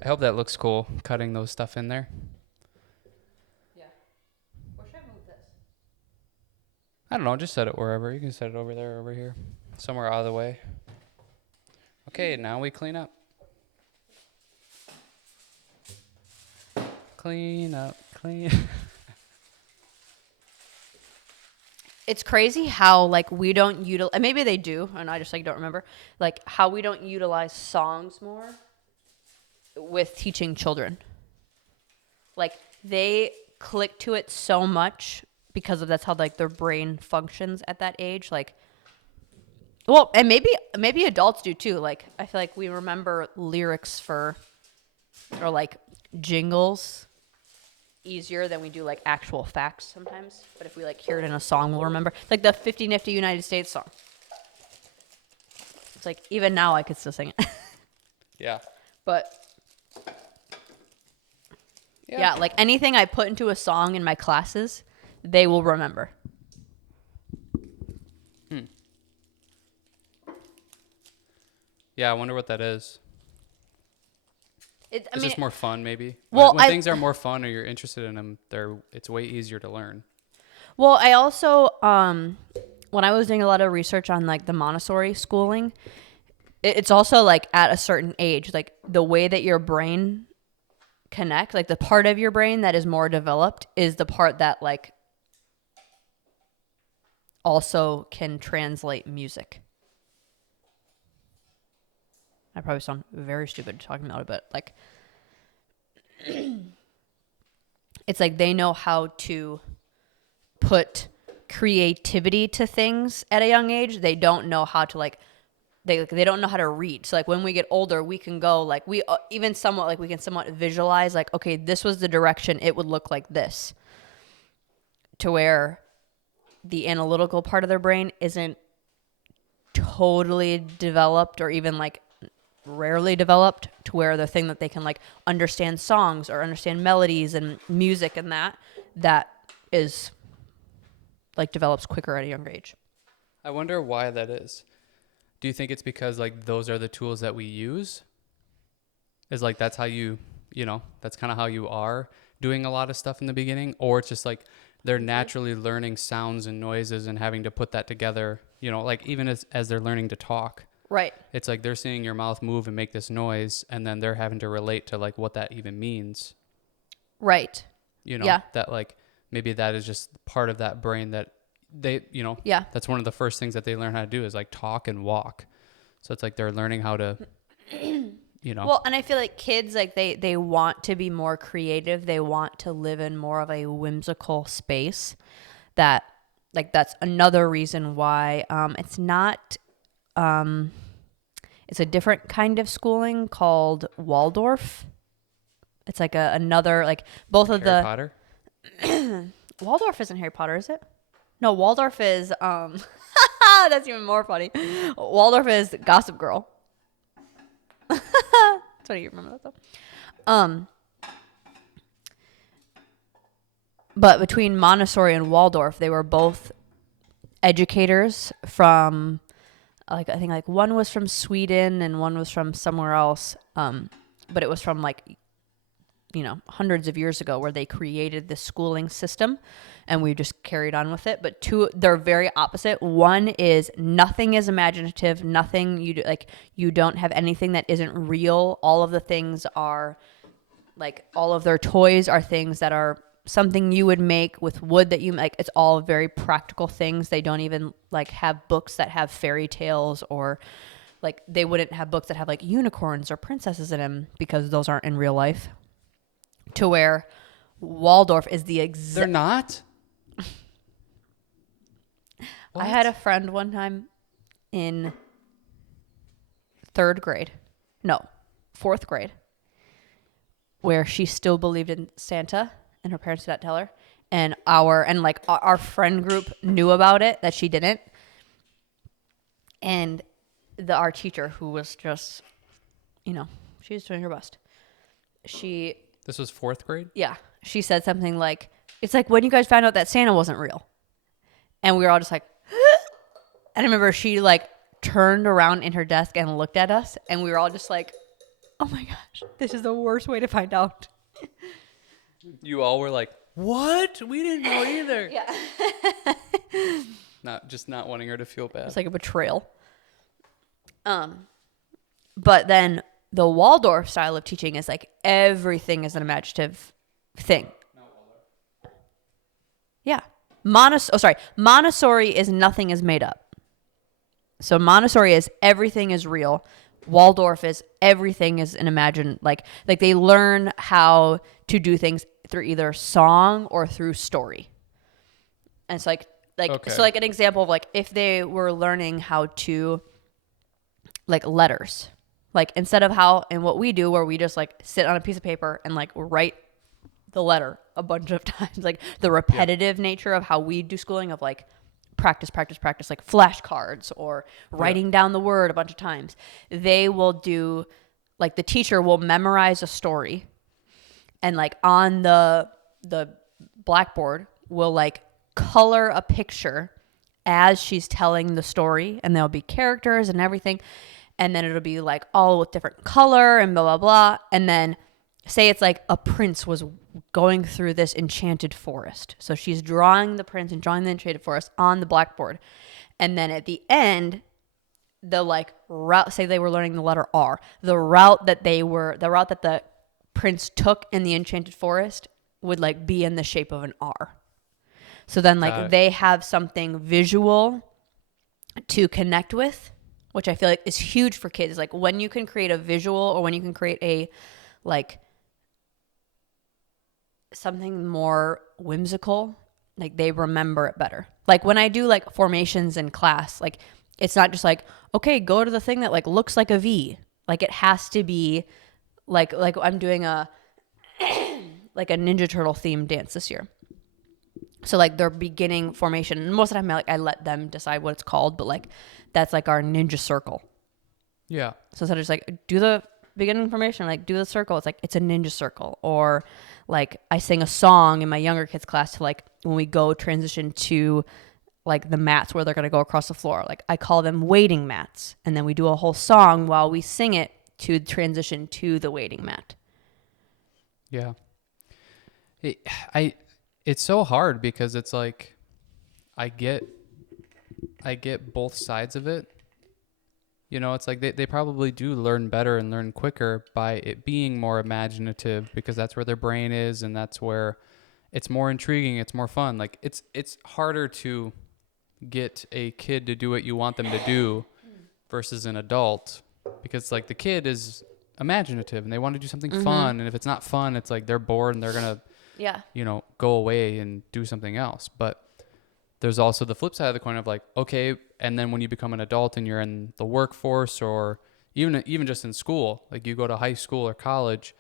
I hope that looks cool, cutting those stuff in there. Yeah. Where should I move this? I don't know, just set it wherever. You can set it over there, over here. Somewhere out of the way. Okay, now we clean up. Clean up, clean. It's crazy how like we don't utilize, and maybe they do, and I just like don't remember, like how we don't utilize songs more with teaching children. Like they click to it so much because of that's how like their brain functions at that age. Like, well, and maybe adults do too. Like I feel like we remember lyrics for, or like jingles easier than we do like actual facts sometimes. But if we like hear it in a song, we'll remember. Like the 50 Nifty United States song. It's like even now I could still sing it. Yeah. But yeah, like anything I put into a song in my classes, they will remember. Yeah, I wonder what that is. It's just more fun, maybe. Well, when things are more fun or you're interested in them, it's way easier to learn. Well, I also, when I was doing a lot of research on like the Montessori schooling, it's also like at a certain age, like the way that your brain connect, like the part of your brain that is more developed is the part that like also can translate music. I probably sound very stupid talking about it, but like it's like they know how to put creativity to things at a young age. They don't know how to like they don't know how to read. So like when we get older, we can go like we even somewhat like we can somewhat visualize like, okay, this was the direction it would look like this, to where the analytical part of their brain isn't totally developed or even like rarely developed, to where the thing that they can like understand songs or understand melodies and music and that is like develops quicker at a younger age. I wonder why that is. Do you think it's because like those are the tools that we use? Is like that's how that's kind of how you are doing a lot of stuff in the beginning, or it's just like they're naturally learning sounds and noises and having to put that together, like even as they're learning to talk. Right. It's like they're seeing your mouth move and make this noise, and then they're having to relate to like what that even means. Right. Yeah. That like maybe that is just part of that brain that they, yeah, that's one of the first things that they learn how to do is like talk and walk. So it's like they're learning how to, Well, and I feel like kids, like they want to be more creative. They want to live in more of a whimsical space. That like that's another reason why it's not. It's a different kind of schooling called Waldorf. It's like another like both of Harry Potter? Waldorf isn't Harry Potter, is it? No, Waldorf is that's even more funny. Waldorf is Gossip Girl. That's funny you remember that though. But between Montessori and Waldorf, they were both educators from I think like one was from Sweden and one was from somewhere else. But it was from like hundreds of years ago where they created this schooling system and we just carried on with it. But they're very opposite. One is nothing is imaginative, nothing you don't have anything that isn't real. All of the things are like all of their toys are things that are something you would make with wood that you like. It's all very practical things. They don't even like have books that have fairy tales or like they wouldn't have books that have like unicorns or princesses in them because those aren't in real life. To where Waldorf is the exact. They're not? I had a friend one time in 4th grade, where she still believed in Santa and her parents did not tell her. And our friend group knew about it, that she didn't. And our teacher, who was just, she was doing her best. This was 4th grade? Yeah. She said something like, it's like when you guys found out that Santa wasn't real. And we were all just like, and I remember she like turned around in her desk and looked at us. And we were all just like, oh my gosh, this is the worst way to find out. You all were like, what? We didn't know either. Yeah. Not wanting her to feel bad. It's like a betrayal. But then the Waldorf style of teaching is like everything is an imaginative thing. Yeah. Montessori is nothing is made up. So Montessori is everything is real. Waldorf is everything is an imagined, like they learn how to do things through either song or through story. And it's like okay. So like an example of like if they were learning how to like letters, like instead of how and what we do where we just like sit on a piece of paper and like write the letter a bunch of times, like the repetitive nature of how we do schooling of like practice, like flashcards or writing down the word a bunch of times. They will do like the teacher will memorize a story and like on the blackboard will like color a picture as she's telling the story, and there'll be characters and everything, and then it'll be like all with different color and blah blah blah. And then say it's like a prince was going through this enchanted forest, so she's drawing the prince and drawing the enchanted forest on the blackboard, and then at the end the like route, say they were learning the letter R, the route that the prince took in the enchanted forest would like be in the shape of an R. So then like they have something visual to connect with, which I feel like is huge for kids. Like when you can create a visual or when you can create a like something more whimsical, like they remember it better. Like when I do like formations in class, like it's not just like, okay, go to the thing that like looks like a V. Like it has to be like I'm doing a like a Ninja Turtle themed dance this year. So like their beginning formation, and most of the time I let them decide what it's called, but like that's like our ninja circle. Yeah. So instead of just like do the beginning formation, like do the circle, it's like it's a ninja circle. Or like I sing a song in my younger kids class to like when we go transition to like the mats where they're going to go across the floor. Like I call them waiting mats, and then we do a whole song while we sing it to transition to the waiting mat. Yeah. It's so hard because it's like I get both sides of it. It's like they probably do learn better and learn quicker by it being more imaginative, because that's where their brain is and that's where it's more intriguing, it's more fun. Like it's harder to get a kid to do what you want them to do versus an adult, because like the kid is imaginative and they want to do something fun, and if it's not fun, it's like they're bored and they're going to go away and do something else. But there's also the flip side of the coin of like, okay, and then when you become an adult and you're in the workforce or even just in school, like you go to high school or college,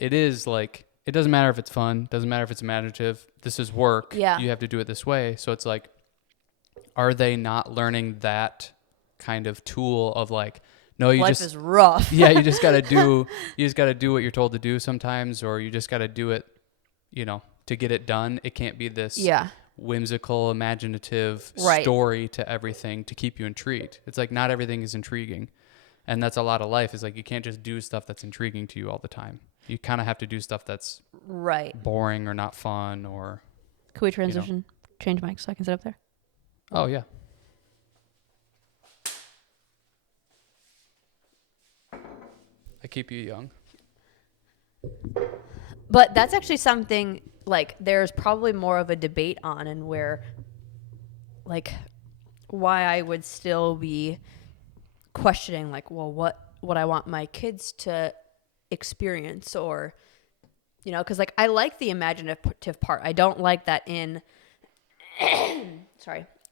it is like, it doesn't matter if it's fun, doesn't matter if it's imaginative, this is work. Yeah. You have to do it this way. So it's like are they not learning that kind of tool of like, no, life is rough. Yeah, you just got to do what you're told to do sometimes, or you just got to do it, to get it done. It can't be this whimsical, imaginative story to everything to keep you intrigued. It's like not everything is intriguing. And that's a lot of life, is like you can't just do stuff that's intriguing to you all the time. You kind of have to do stuff that's boring or not fun or... Can we transition? Change mics so I can sit up there? Oh, yeah. I keep you young. But that's actually something, like, there's probably more of a debate on, and where, like, why I would still be questioning, like, well, what I want my kids to experience, or, because, like, I like the imaginative part. I don't like that in,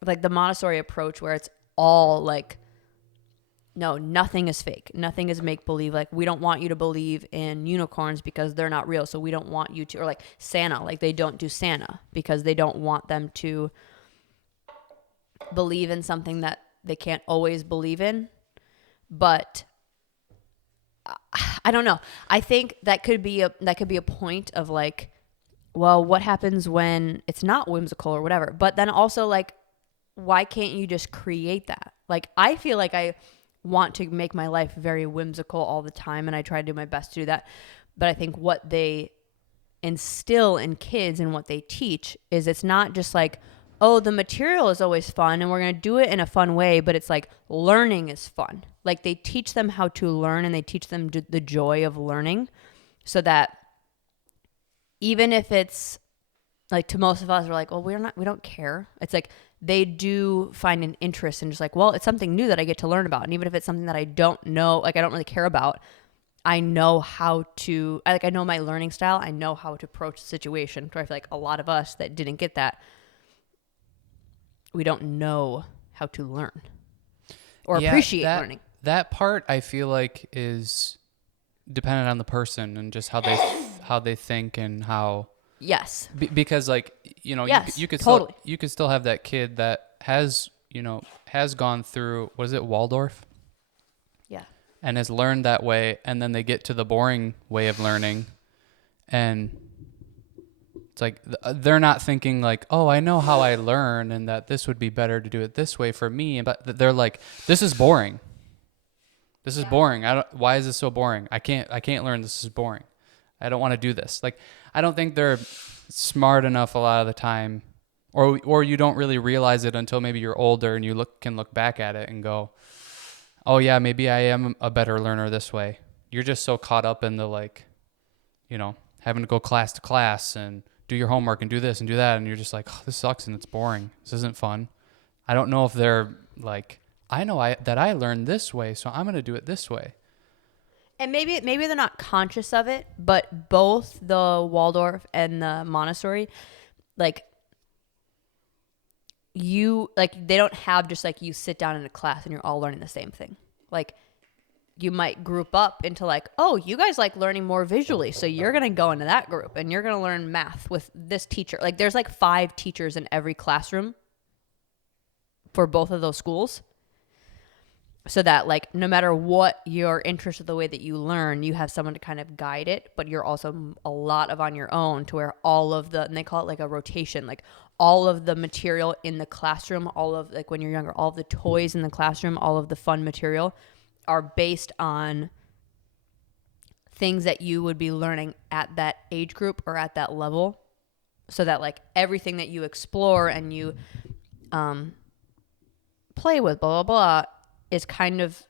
like the Montessori approach where it's all like, no, nothing is fake. Nothing is make-believe. Like, we don't want you to believe in unicorns because they're not real. So we don't want you to, or like Santa, like they don't do Santa because they don't want them to believe in something that they can't always believe in. But I don't know. I think that could be a point of like, well, what happens when it's not whimsical or whatever? But then also, like, why can't you just create that? Like, I feel like I want to make my life very whimsical all the time, and I try to do my best to do that. But I think what they instill in kids and what they teach is it's not just like, oh, the material is always fun and we're going to do it in a fun way, but it's like learning is fun. Like, they teach them how to learn, and they teach them the joy of learning, so that even if it's like, to most of us, we're like, well, we don't care. It's like they do find an interest in just like, well, it's something new that I get to learn about. And even if it's something that I don't know, like I don't really care about, I know how to, I know my learning style. I know how to approach the situation. So I feel like a lot of us that didn't get that, we don't know how to learn or appreciate learning. That part I feel like is dependent on the person and just how they think and how. Yes. Because like, you could totally. You could still have that kid that has gone through, what is it, Waldorf? Yeah. And has learned that way, and then they get to the boring way of learning, and it's like they're not thinking like, oh, I know how I learn and that this would be better to do it this way for me, but they're like, this is boring. This is boring. Why is this so boring? I can't learn. This is boring. I don't want to do this. Like, I don't think they're smart enough a lot of the time, or you don't really realize it until maybe you're older and you can look back at it and go, oh yeah, maybe I am a better learner this way. You're just so caught up in the like, having to go class to class and do your homework and do this and do that, and you're just like, oh, this sucks and it's boring. This isn't fun. I don't know if they're like, I know that I learned this way, so I'm going to do it this way. And maybe they're not conscious of it, but both the Waldorf and the Montessori, like, they don't have just like you sit down in a class and you're all learning the same thing. Like, you might group up into like, oh, you guys like learning more visually, so you're going to go into that group and you're going to learn math with this teacher. Like, there's like 5 teachers in every classroom for both of those schools. So that, like, no matter what your interest or the way that you learn, you have someone to kind of guide it, but you're also a lot of on your own, to where all of the, and they call it like a rotation, like all of the material in the classroom, all of, like when you're younger, all of the toys in the classroom, all of the fun material are based on things that you would be learning at that age group or at that level. So that, like, everything that you explore and you play with, blah, blah, blah, is kind of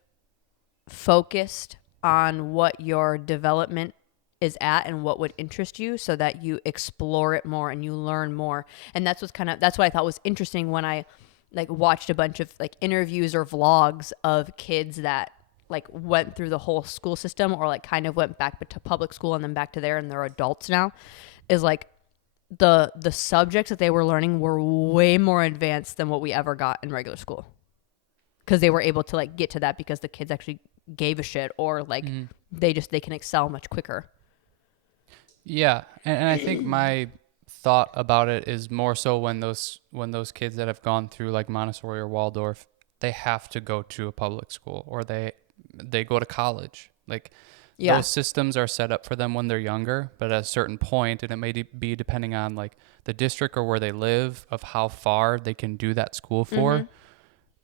focused on what your development is at and what would interest you, so that you explore it more and you learn more. And that's what I thought was interesting when I like watched a bunch of like interviews or vlogs of kids that like went through the whole school system, or like kind of went back to public school and then back to there, and they're adults now, is like the subjects that they were learning were way more advanced than what we ever got in regular school. Because they were able to like get to that because the kids actually gave a shit, or like they can excel much quicker. Yeah, and I think my thought about it is more so when those kids that have gone through like Montessori or Waldorf, they have to go to a public school or they go to college. Like those systems are set up for them when they're younger, but at a certain point, and it may be depending on like the district or where they live of how far they can do that school for.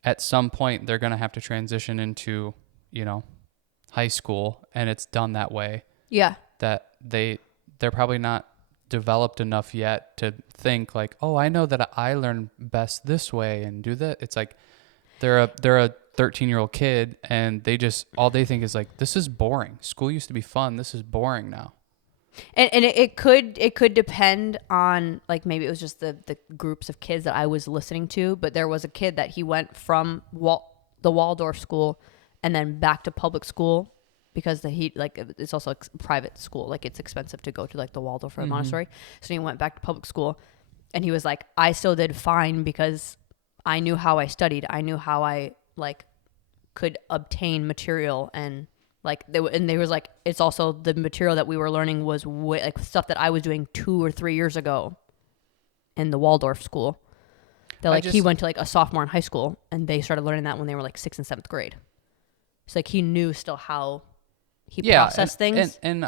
At some point, they're going to have to transition into, high school, and it's done that way. Yeah. That they're probably not developed enough yet to think like, oh, I know that I learn best this way and do that. It's like they're a 13-year-old kid, and all they think is like, this is boring. School used to be fun. This is boring now. And it could depend on, like, maybe it was just the groups of kids that I was listening to, but there was a kid that he went from the Waldorf school and then back to public school because it's also a private school. Like, it's expensive to go to like the Waldorf or Montessori. So he went back to public school, and he was like, I still did fine because I knew how I studied. I knew how I like could obtain material, and like they was like, it's also the material that we were learning was like stuff that I was doing 2 or 3 years ago in the Waldorf school. That like he went to like a sophomore in high school, and they started learning that when they were like 6th and 7th grade. So like he knew still how he processed things. And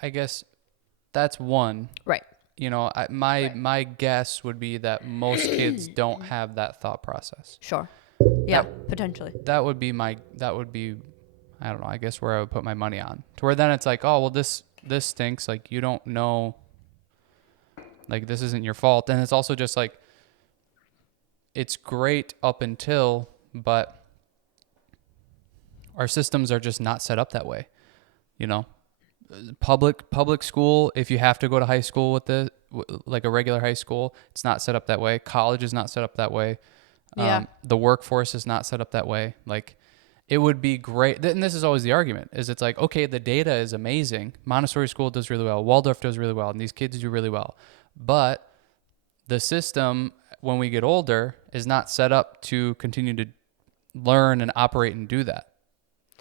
I guess that's one. Right. My guess would be that most kids don't have that thought process. Sure. Yeah, potentially. That would be I don't know, I guess where I would put my money on. To where then it's like, oh, well, this stinks. Like, you don't know, like, this isn't your fault. And it's also just like, it's great up until, but our systems are just not set up that way. Public school, if you have to go to high school with like a regular high school, it's not set up that way. College is not set up that way. The workforce is not set up that way. Like, it would be great. And this is always the argument, is it's like, okay, the data is amazing. Montessori school does really well. Waldorf does really well. And these kids do really well. But the system, when we get older, is not set up to continue to learn and operate and do that.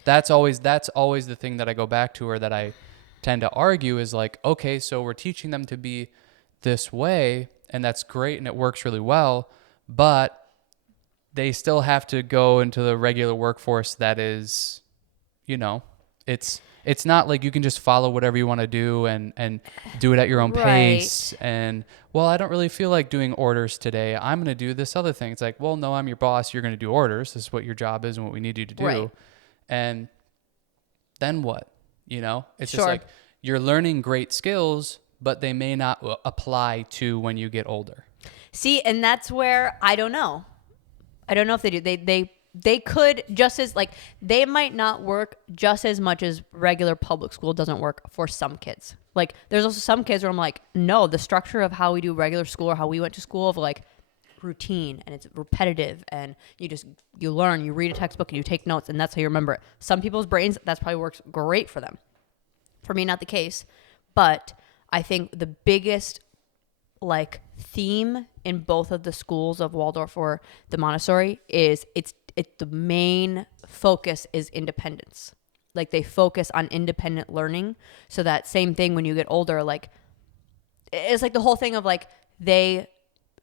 That's always the thing that I go back to, or that I tend to argue, is like, okay, so we're teaching them to be this way, and that's great, and it works really well, but they still have to go into the regular workforce that is, it's not like you can just follow whatever you want to do and do it at your own pace. And, well, I don't really feel like doing orders today. I'm going to do this other thing. It's like, well, no, I'm your boss. You're going to do orders. This is what your job is and what we need you to do. Right. And then what? It's just like, you're learning great skills, but they may not apply to when you get older. See, and that's where I don't know. I don't know if they do. They could just as, like, they might not work just as much as regular public school doesn't work for some kids. Like, there's also some kids where I'm like, no, the structure of how we do regular school or how we went to school, of like routine, and it's repetitive, and you learn, you read a textbook and you take notes, and that's how you remember it. Some people's brains, that's probably works great for them. For me, not the case. But I think the biggest like theme in both of the schools of Waldorf or the Montessori is it's the main focus is independence. Like, they focus on independent learning, so that same thing when you get older, like, it's like the whole thing of like, they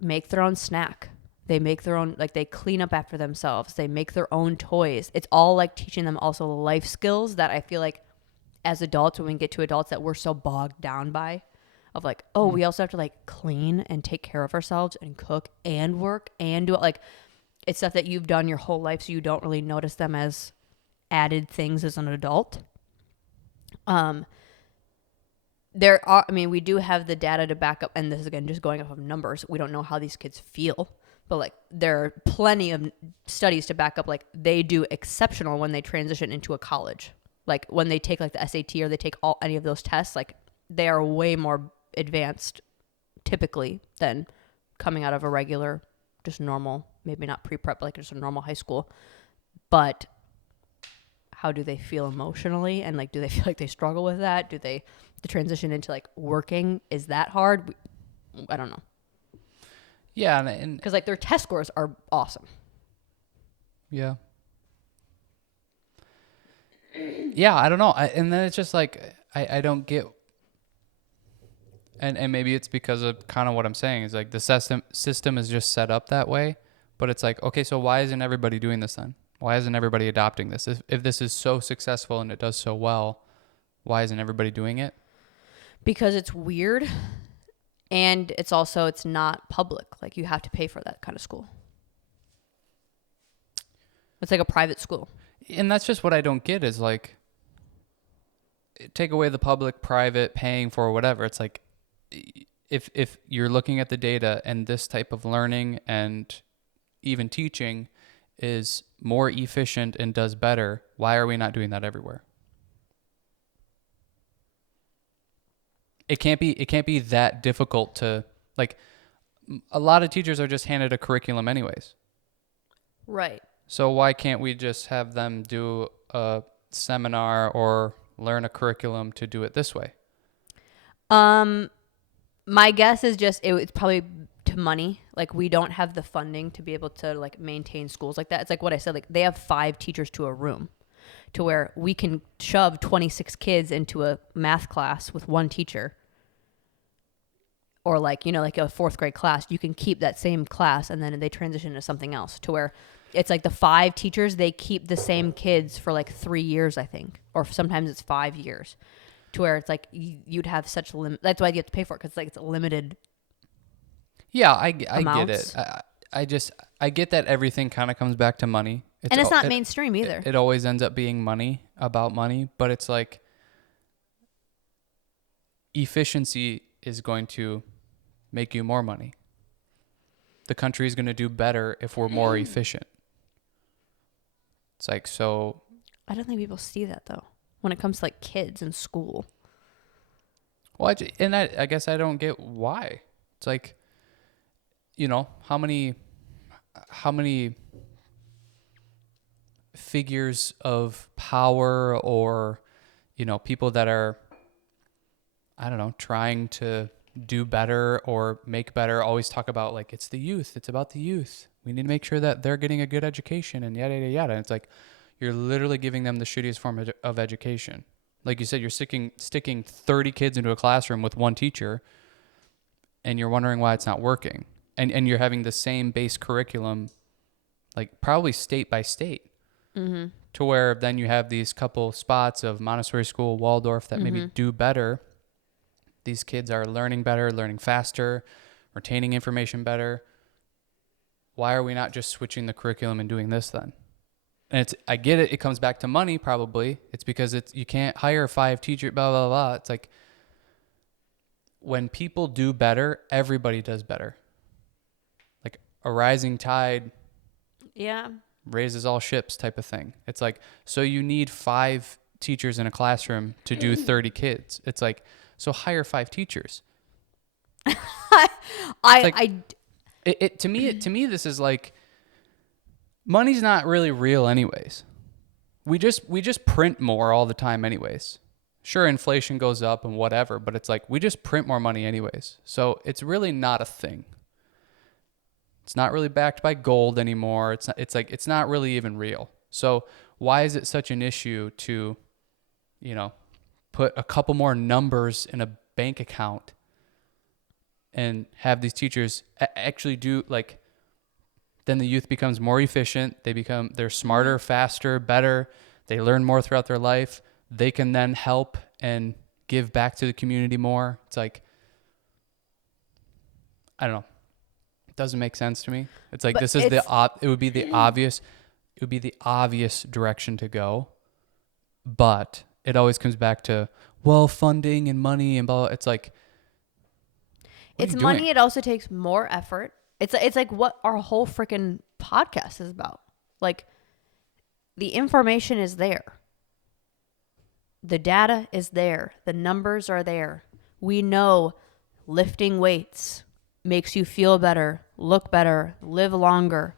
make their own snack. They make their own, like, they clean up after themselves. They make their own toys. It's all like teaching them also life skills that I feel like as adults, when we get to adults, that we're so bogged down by, of like, oh, we also have to like clean and take care of ourselves and cook and work and do it. Like, it's stuff that you've done your whole life, so you don't really notice them as added things as an adult. We do have the data to back up, and this is again just going off of numbers. We don't know how these kids feel, but like, there are plenty of studies to back up, like, they do exceptional when they transition into a college. Like, when they take like the SAT or they take any of those tests, like, they are way more advanced typically than coming out of a regular, just normal, maybe not pre-prep, like just a normal high school. But how do they feel emotionally? And like, do they feel like they struggle with that? The transition into like working, is that hard? I don't know. Yeah. And because like their test scores are awesome. Yeah. Yeah. I don't know. And then it's just like, I don't get, And maybe it's because of kind of what I'm saying is like the system is just set up that way. But it's like, okay, so why isn't everybody doing this then? Why isn't everybody adopting this? If this is so successful and it does so well, why isn't everybody doing it? Because it's weird, and it's not public. Like, you have to pay for that kind of school. It's like a private school. And that's just what I don't get is like, take away the public, private, paying for whatever. It's like, if you're looking at the data and this type of learning and even teaching is more efficient and does better, why are we not doing that everywhere? It can't be that difficult to, like, a lot of teachers are just handed a curriculum anyways. Right. So why can't we just have them do a seminar or learn a curriculum to do it this way? My guess is just it's probably to money. Like, we don't have the funding to be able to like maintain schools like that. It's like what I said, like they have 5 teachers to a room, to where we can shove 26 kids into a math class with one teacher. Or like, like a 4th grade class, you can keep that same class and then they transition to something else, to where it's like the 5 teachers, they keep the same kids for like 3 years, I think. Or sometimes it's 5 years, to where it's like you'd have such that's why you have to pay for it, because like it's a limited. Yeah, I get it. I get that everything kind of comes back to money. It's not mainstream either. It always ends up being money, about money, but it's like efficiency is going to make you more money. The country is going to do better if we're more efficient. It's like, so. I don't think people see that though, when it comes to like kids in school. Well, I guess I don't get why. It's like, how many figures of power or, people that are, I don't know, trying to do better or make better always talk about like, it's the youth. It's about the youth. We need to make sure that they're getting a good education and yada, yada, yada. And it's like, you're literally giving them the shittiest form of education. Like you said, you're sticking 30 kids into a classroom with one teacher and you're wondering why it's not working. And you're having the same base curriculum, like probably state by state, to where then you have these couple spots of Montessori school, Waldorf that maybe do better. These kids are learning better, learning faster, retaining information better. Why are we not just switching the curriculum and doing this then? And I get it. It comes back to money probably. It's because you can't hire 5 teachers, blah, blah, blah. It's like when people do better, everybody does better. Like a rising tide raises all ships type of thing. It's like, so you need 5 teachers in a classroom to do 30 kids. It's like, so hire 5 teachers. To me, this is like, money's not really real anyways. We just print more all the time anyways. Sure, inflation goes up and whatever, but it's like we just print more money anyways. So it's really not a thing. It's not really backed by gold anymore. It's not really even real. So why is it such an issue to, put a couple more numbers in a bank account and have these teachers actually do, like, then the youth becomes more efficient. They're smarter, faster, better. They learn more throughout their life. They can then help and give back to the community more. It's like, I don't know. It doesn't make sense to me. It's like, but it would be the obvious direction to go. But it always comes back to, well, funding and money and blah, blah. It's like, it's money. It also takes more effort. It's like what our whole freaking podcast is about. Like, the information is there. The data is there. The numbers are there. We know lifting weights makes you feel better, look better, live longer.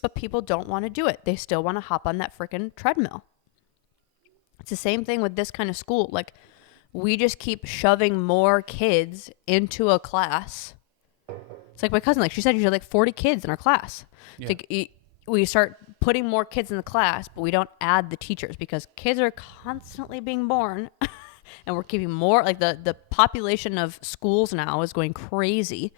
But people don't want to do it. They still want to hop on that freaking treadmill. It's the same thing with this kind of school. Like, we just keep shoving more kids into a class. It's like my cousin, like she said, you have like 40 kids in our class. Yeah. It's like we start putting more kids in the class, but we don't add the teachers because kids are constantly being born. and we're keeping more, like the population of schools now is going crazy,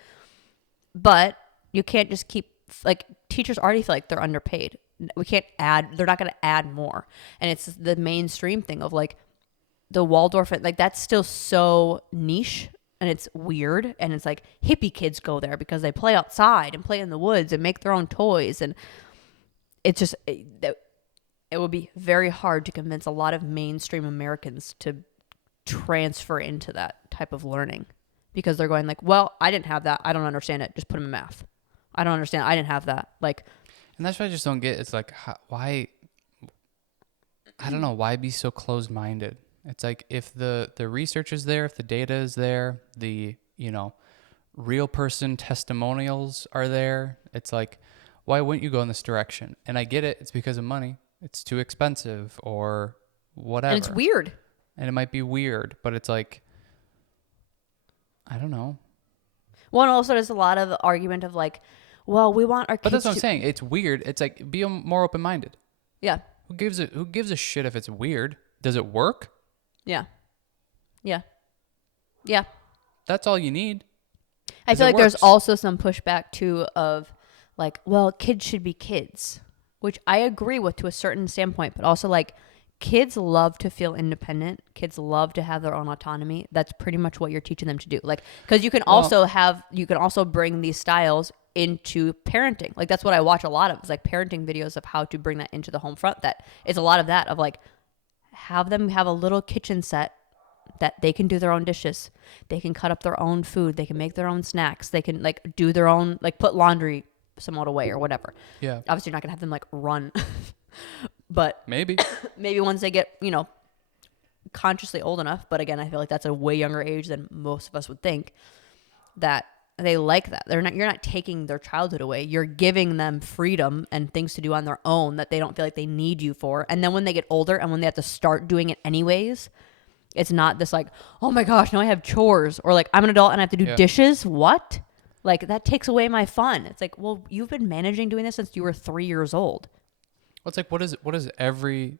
but you can't just keep, like, teachers already feel like they're underpaid. We can't add, they're not going to add more. And it's the mainstream thing of like the Waldorf, like that's still so niche and it's weird. And it's like hippie kids go there because they play outside and play in the woods and make their own toys. And it's just, it would be very hard to convince a lot of mainstream Americans to transfer into that type of learning because they're going like, well, I didn't have that. I don't understand it. Just put them in math. I don't understand. I didn't have that. Like, and that's what I just don't get. It's like, why? I don't know. Why be so closed-minded? It's like if the research is there, if the data is there, the, real person testimonials are there. It's like, why wouldn't you go in this direction? And I get it. It's because of money. It's too expensive or whatever. and it's weird. And it might be weird, but it's like, I don't know. Well, and also there's a lot of argument of like, well, we want our kids. But that's what I'm saying. It's weird. It's like, be more open-minded. Yeah. Who gives a shit if it's weird? Does it work? Yeah. Yeah. Yeah. That's all you need. I feel like there's also some pushback too of like, well, kids should be kids, which I agree with to a certain standpoint, but also like kids love to feel independent. Kids love to have their own autonomy. That's pretty much what you're teaching them to do. Like, because you can also bring these styles into parenting. Like that's what I watch a lot of is like parenting videos of how to bring that into the home front. That it's a lot of that of like have them have a little kitchen set that they can do their own dishes. They can cut up their own food. They can make their own snacks. They can like do their own, like put laundry somewhat away or whatever. Yeah. Obviously you're not gonna have them like run, but maybe once they get, consciously old enough. But again, I feel like that's a way younger age than most of us would think that they like that. You're not taking their childhood away. You're giving them freedom and things to do on their own that they don't feel like they need you for. And then when they get older and when they have to start doing it anyways, it's not this like, oh my gosh, now I have chores, or like I'm an adult and I have to do dishes. What? Like that takes away my fun. It's like, well, you've been managing doing this since you were 3 years old. Well, it's like, what does every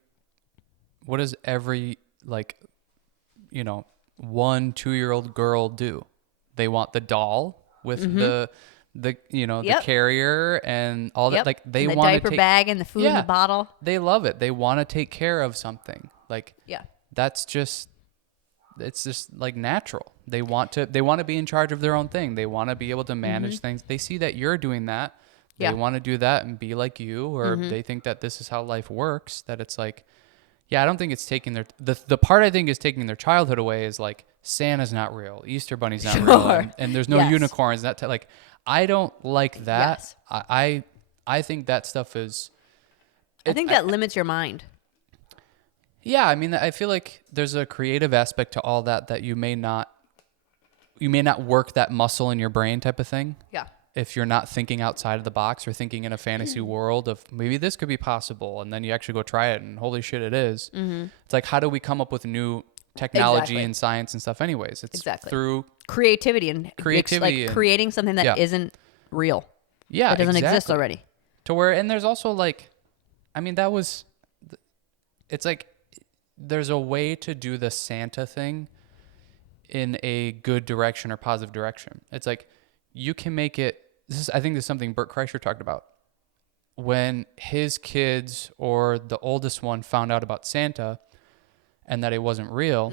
like, 1-2-year-old girl do? They want the doll with the carrier and all that. Like they and the want diaper bag and the food in the bottle. They love it. They want to take care of something. Like that's just, it's just like natural. They want to be in charge of their own thing. They want to be able to manage things. They see that you're doing that. They want to do that and be like you, or they think that this is how life works, that it's like, I don't think it's taking the part I think is taking their childhood away is like Santa's not real, Easter Bunny's not real, and there's no unicorns. Like, I don't like that. Yes. I think that stuff is. I think that limits your mind. Yeah, I mean, I feel like there's a creative aspect to all that you may not work that muscle in your brain type of thing. Yeah. If you're not thinking outside of the box or thinking in a fantasy world of maybe this could be possible, and then you actually go try it and holy shit, it is. Mm-hmm. It's like, how do we come up with new technology and science and stuff anyways? It's through creativity and creating something that isn't real. Yeah, that doesn't exist already. To where, and there's also like, I mean, it's like there's a way to do the Santa thing in a good direction or positive direction. It's like, you can make it, I think this is something Bert Kreischer talked about. When his kids or the oldest one found out about Santa and that it wasn't real,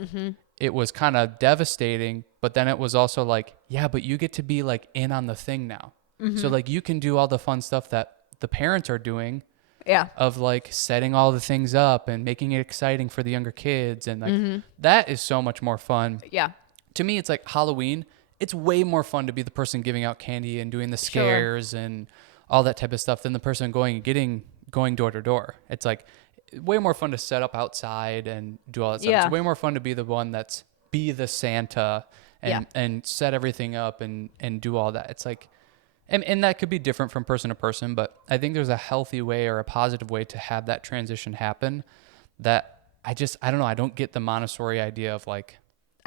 it was kind of devastating, but then it was also like, yeah, but you get to be like in on the thing now. So like you can do all the fun stuff that the parents are doing. Yeah. Of like setting all the things up and making it exciting for the younger kids. And like that is so much more fun. Yeah. To me, it's like Halloween. It's way more fun to be the person giving out candy and doing the scares and all that type of stuff than the person going door to door. It's like way more fun to set up outside and do all that stuff. It's way more fun to be the one be the Santa and set everything up and do all that. It's like, and that could be different from person to person, but I think there's a healthy way or a positive way to have that transition happen that I don't know. I don't get the Montessori idea of like,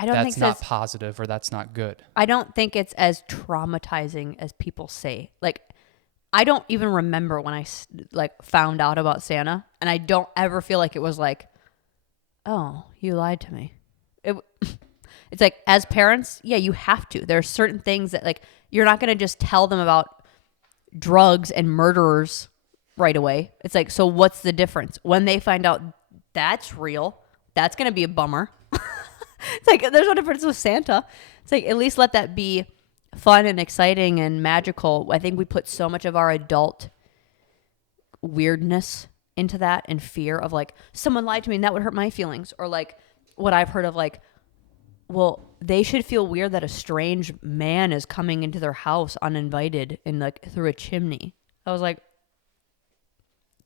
that's not positive or that's not good. I don't think it's as traumatizing as people say. Like, I don't even remember when I like found out about Santa, and I don't ever feel like it was like, oh, you lied to me. It's like, as parents, yeah, you have to. There are certain things that, like, you're not going to just tell them about drugs and murderers right away. It's like, so what's the difference? When they find out that's real, that's going to be a bummer. It's like, there's no difference with Santa. It's like, at least let that be fun and exciting and magical. I think we put so much of our adult weirdness into that and fear of, like, someone lied to me and that would hurt my feelings. Or like what I've heard of, like, well, they should feel weird that a strange man is coming into their house uninvited and, like, through a chimney. I was like,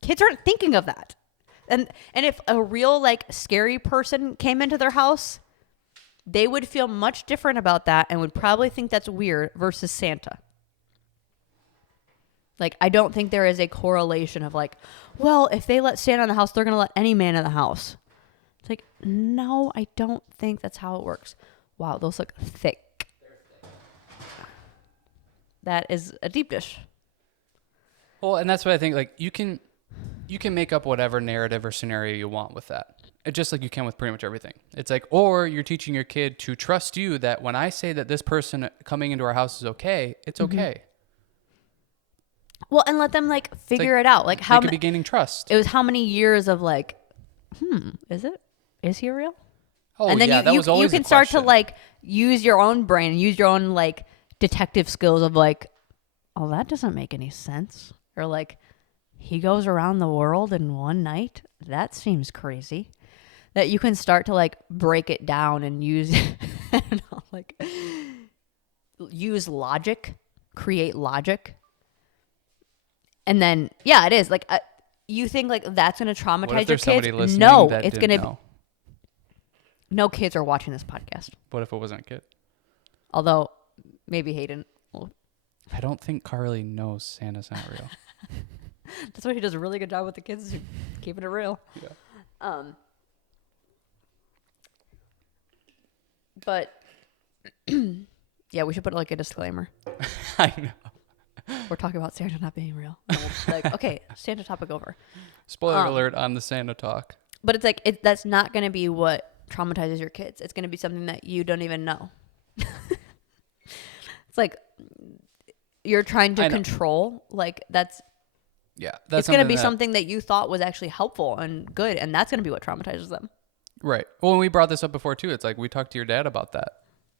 kids aren't thinking of that. And if a real, like, scary person came into their house, they would feel much different about that and would probably think that's weird versus Santa. Like, I don't think there is a correlation of, like, well, if they let Santa in the house, they're going to let any man in the house. It's like, no, I don't think that's how it works. Wow, those look thick. That is a deep dish. Well, and that's what I think, like, you can make up whatever narrative or scenario you want with that. Just like you can with pretty much everything. It's like, or you're teaching your kid to trust you that when I say that this person coming into our house is okay, it's okay. Well, and let them, like, figure it out. Like, how they could be gaining trust. It was how many years of, like, is he real? Oh, and then yeah, that was always you can a start to, question. like, use your own brain, use your own, like, detective skills of, like, oh, that doesn't make any sense. Or, like, he goes around the world in one night? That seems crazy. That you can start to, like, break it down and use, like, use logic, create logic. And then, yeah, it is. Like, you think, like, that's going to traumatize What if your there's somebody kids? listening No, that it's didn't going to. know? No kids are watching this podcast. What if it wasn't a kid? Although, maybe Hayden. I don't think Carly knows Santa's not real. That's why he does a really good job with the kids, keeping it real. Yeah. But yeah, we should put, like, a disclaimer. I know. We're talking about Santa not being real. No, like, okay, Santa topic over. Spoiler alert on the Santa talk. But it's like, that's not going to be what traumatizes your kids. It's going to be something that you don't even know. It's like you're trying to control. Like, that's it's going to be something that you thought was actually helpful and good, and that's going to be what traumatizes them. Right. Well, when we brought this up before too, it's like we talked to your dad about that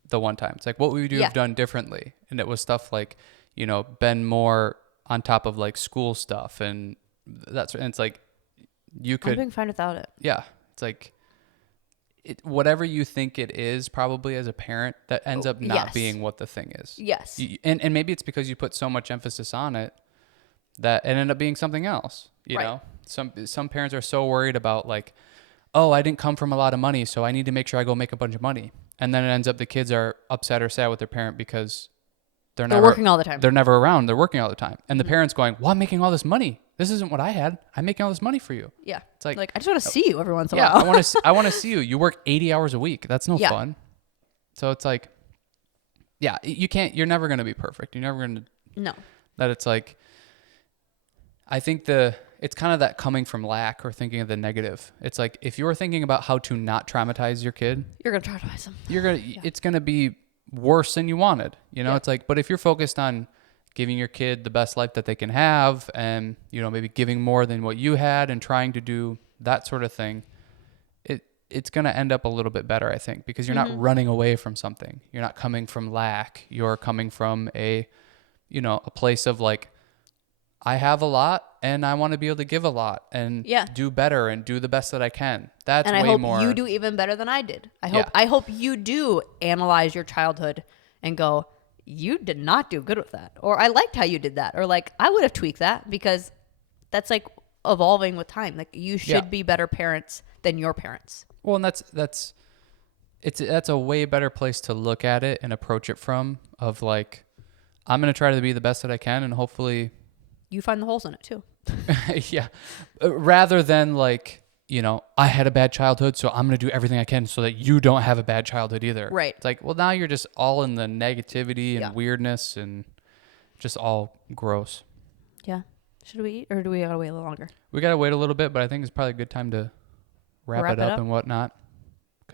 the one time. It's like, what would you have done differently? And it was stuff like, you know, been more on top of, like, school stuff, and and it's like you could. I'm doing fine without it. Yeah, it's like whatever you think it is, probably as a parent, that ends up not being what the thing is. Yes. And maybe it's because you put so much emphasis on it that it ended up being something else. You know, some parents are so worried about, like, oh, I didn't come from a lot of money, so I need to make sure I go make a bunch of money. And then it ends up the kids are upset or sad with their parent because they're working all the time. They're never around. They're working all the time. And the parent's going, well, I'm making all this money. This isn't what I had. I'm making all this money for you. Yeah. It's like I just want to see you every once in a while. I want to see you. You work 80 hours a week. That's no fun. So it's like, yeah, you're never going to be perfect. You're never going to. No. That it's like, I think it's kind of that coming from lack or thinking of the negative. It's like, if you're thinking about how to not traumatize your kid, you're going to traumatize them. It's going to be worse than you wanted. You know, it's like, but if you're focused on giving your kid the best life that they can have, and, you know, maybe giving more than what you had and trying to do that sort of thing, it's going to end up a little bit better, I think, because you're not running away from something. You're not coming from lack. You're coming from a place of, like, I have a lot and I want to be able to give a lot and do better and do the best that I can. That's and way I hope more. You do even better than I did. I hope you do analyze your childhood and go, you did not do good with that. Or I liked how you did that. Or, like, I would have tweaked that, because that's, like, evolving with time. Like, you should be better parents than your parents. Well, and that's a way better place to look at it and approach it from, of, like, I'm going to try to be the best that I can, and hopefully you find the holes in it too. Yeah. Rather than, like, you know, I had a bad childhood, so I'm going to do everything I can so that you don't have a bad childhood either. Right. It's like, well, now you're just all in the negativity and weirdness and just all gross. Yeah. Should we eat, or do we got to wait a little longer? We got to wait a little bit, but I think it's probably a good time to wrap it up and whatnot.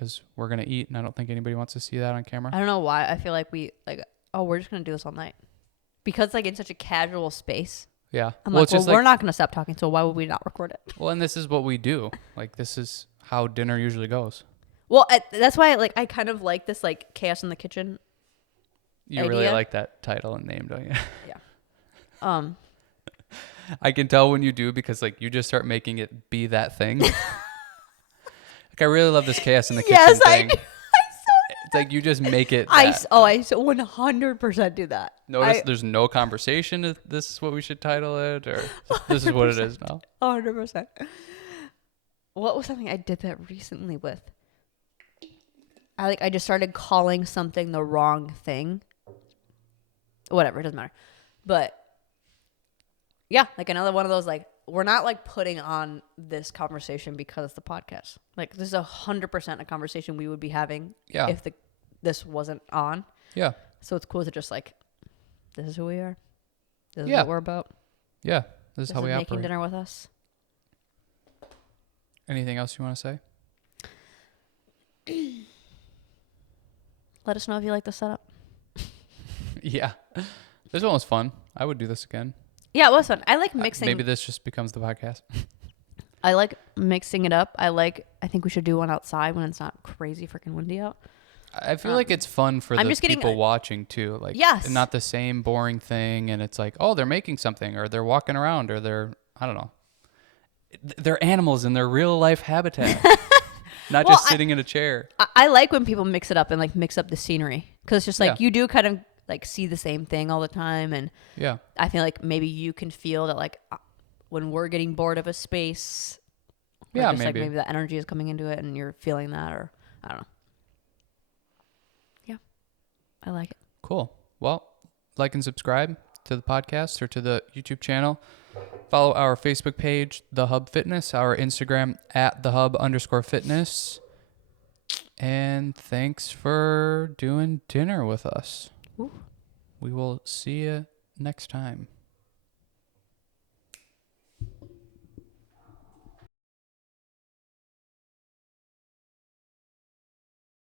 because we're going to eat, and I don't think anybody wants to see that on camera. I don't know why. I feel like we're just going to do this all night. Because, like, in such a casual space. Yeah. I'm like, we're not going to stop talking, so why would we not record it? Well, and this is what we do. Like, this is how dinner usually goes. Well, that's why, like, I kind of like this, like, chaos in the kitchen You really like that title and name, don't you? Yeah. I can tell when you do because, like, you just start making it be that thing. Like, I really love this chaos in the kitchen thing. It's like you just make it. I so 100% do that. Notice there's no conversation if this is what we should title it, or this is what it is now. 100%. What was something I did that recently with? I just started calling something the wrong thing. Whatever, it doesn't matter. But yeah, like another one of those, like, we're not like putting on this conversation because it's the podcast. Like, this is 100% a conversation we would be having if this wasn't on. Yeah. So it's cool to just like, this is who we are. This is what we're about. Yeah. This is how we making operate. Dinner with us. Anything else you want to say? Let us know if you like the setup. Yeah. This one was fun. I would do this again. Yeah, it was fun. I like mixing. Maybe this just becomes the podcast. I like mixing it up. I think we should do one outside when it's not crazy freaking windy out. I feel like it's fun for the people watching too. Like, yes. Not the same boring thing. And it's like, oh, they're making something, or they're walking around, or I don't know. They're animals in their real life habitat. Not just sitting in a chair. I like when people mix it up and like mix up the scenery. Cause it's just like, you do kind of like see the same thing all the time. And I feel like maybe you can feel that, like, when we're getting bored of a space, maybe. Like maybe that energy is coming into it and you're feeling that, or I don't know. Yeah. I like it. Cool. Well, like and subscribe to the podcast or to the YouTube channel. Follow our Facebook page, The Hub Fitness, our Instagram @thehub_fitness. And thanks for doing dinner with us. Ooh. We will see you next time.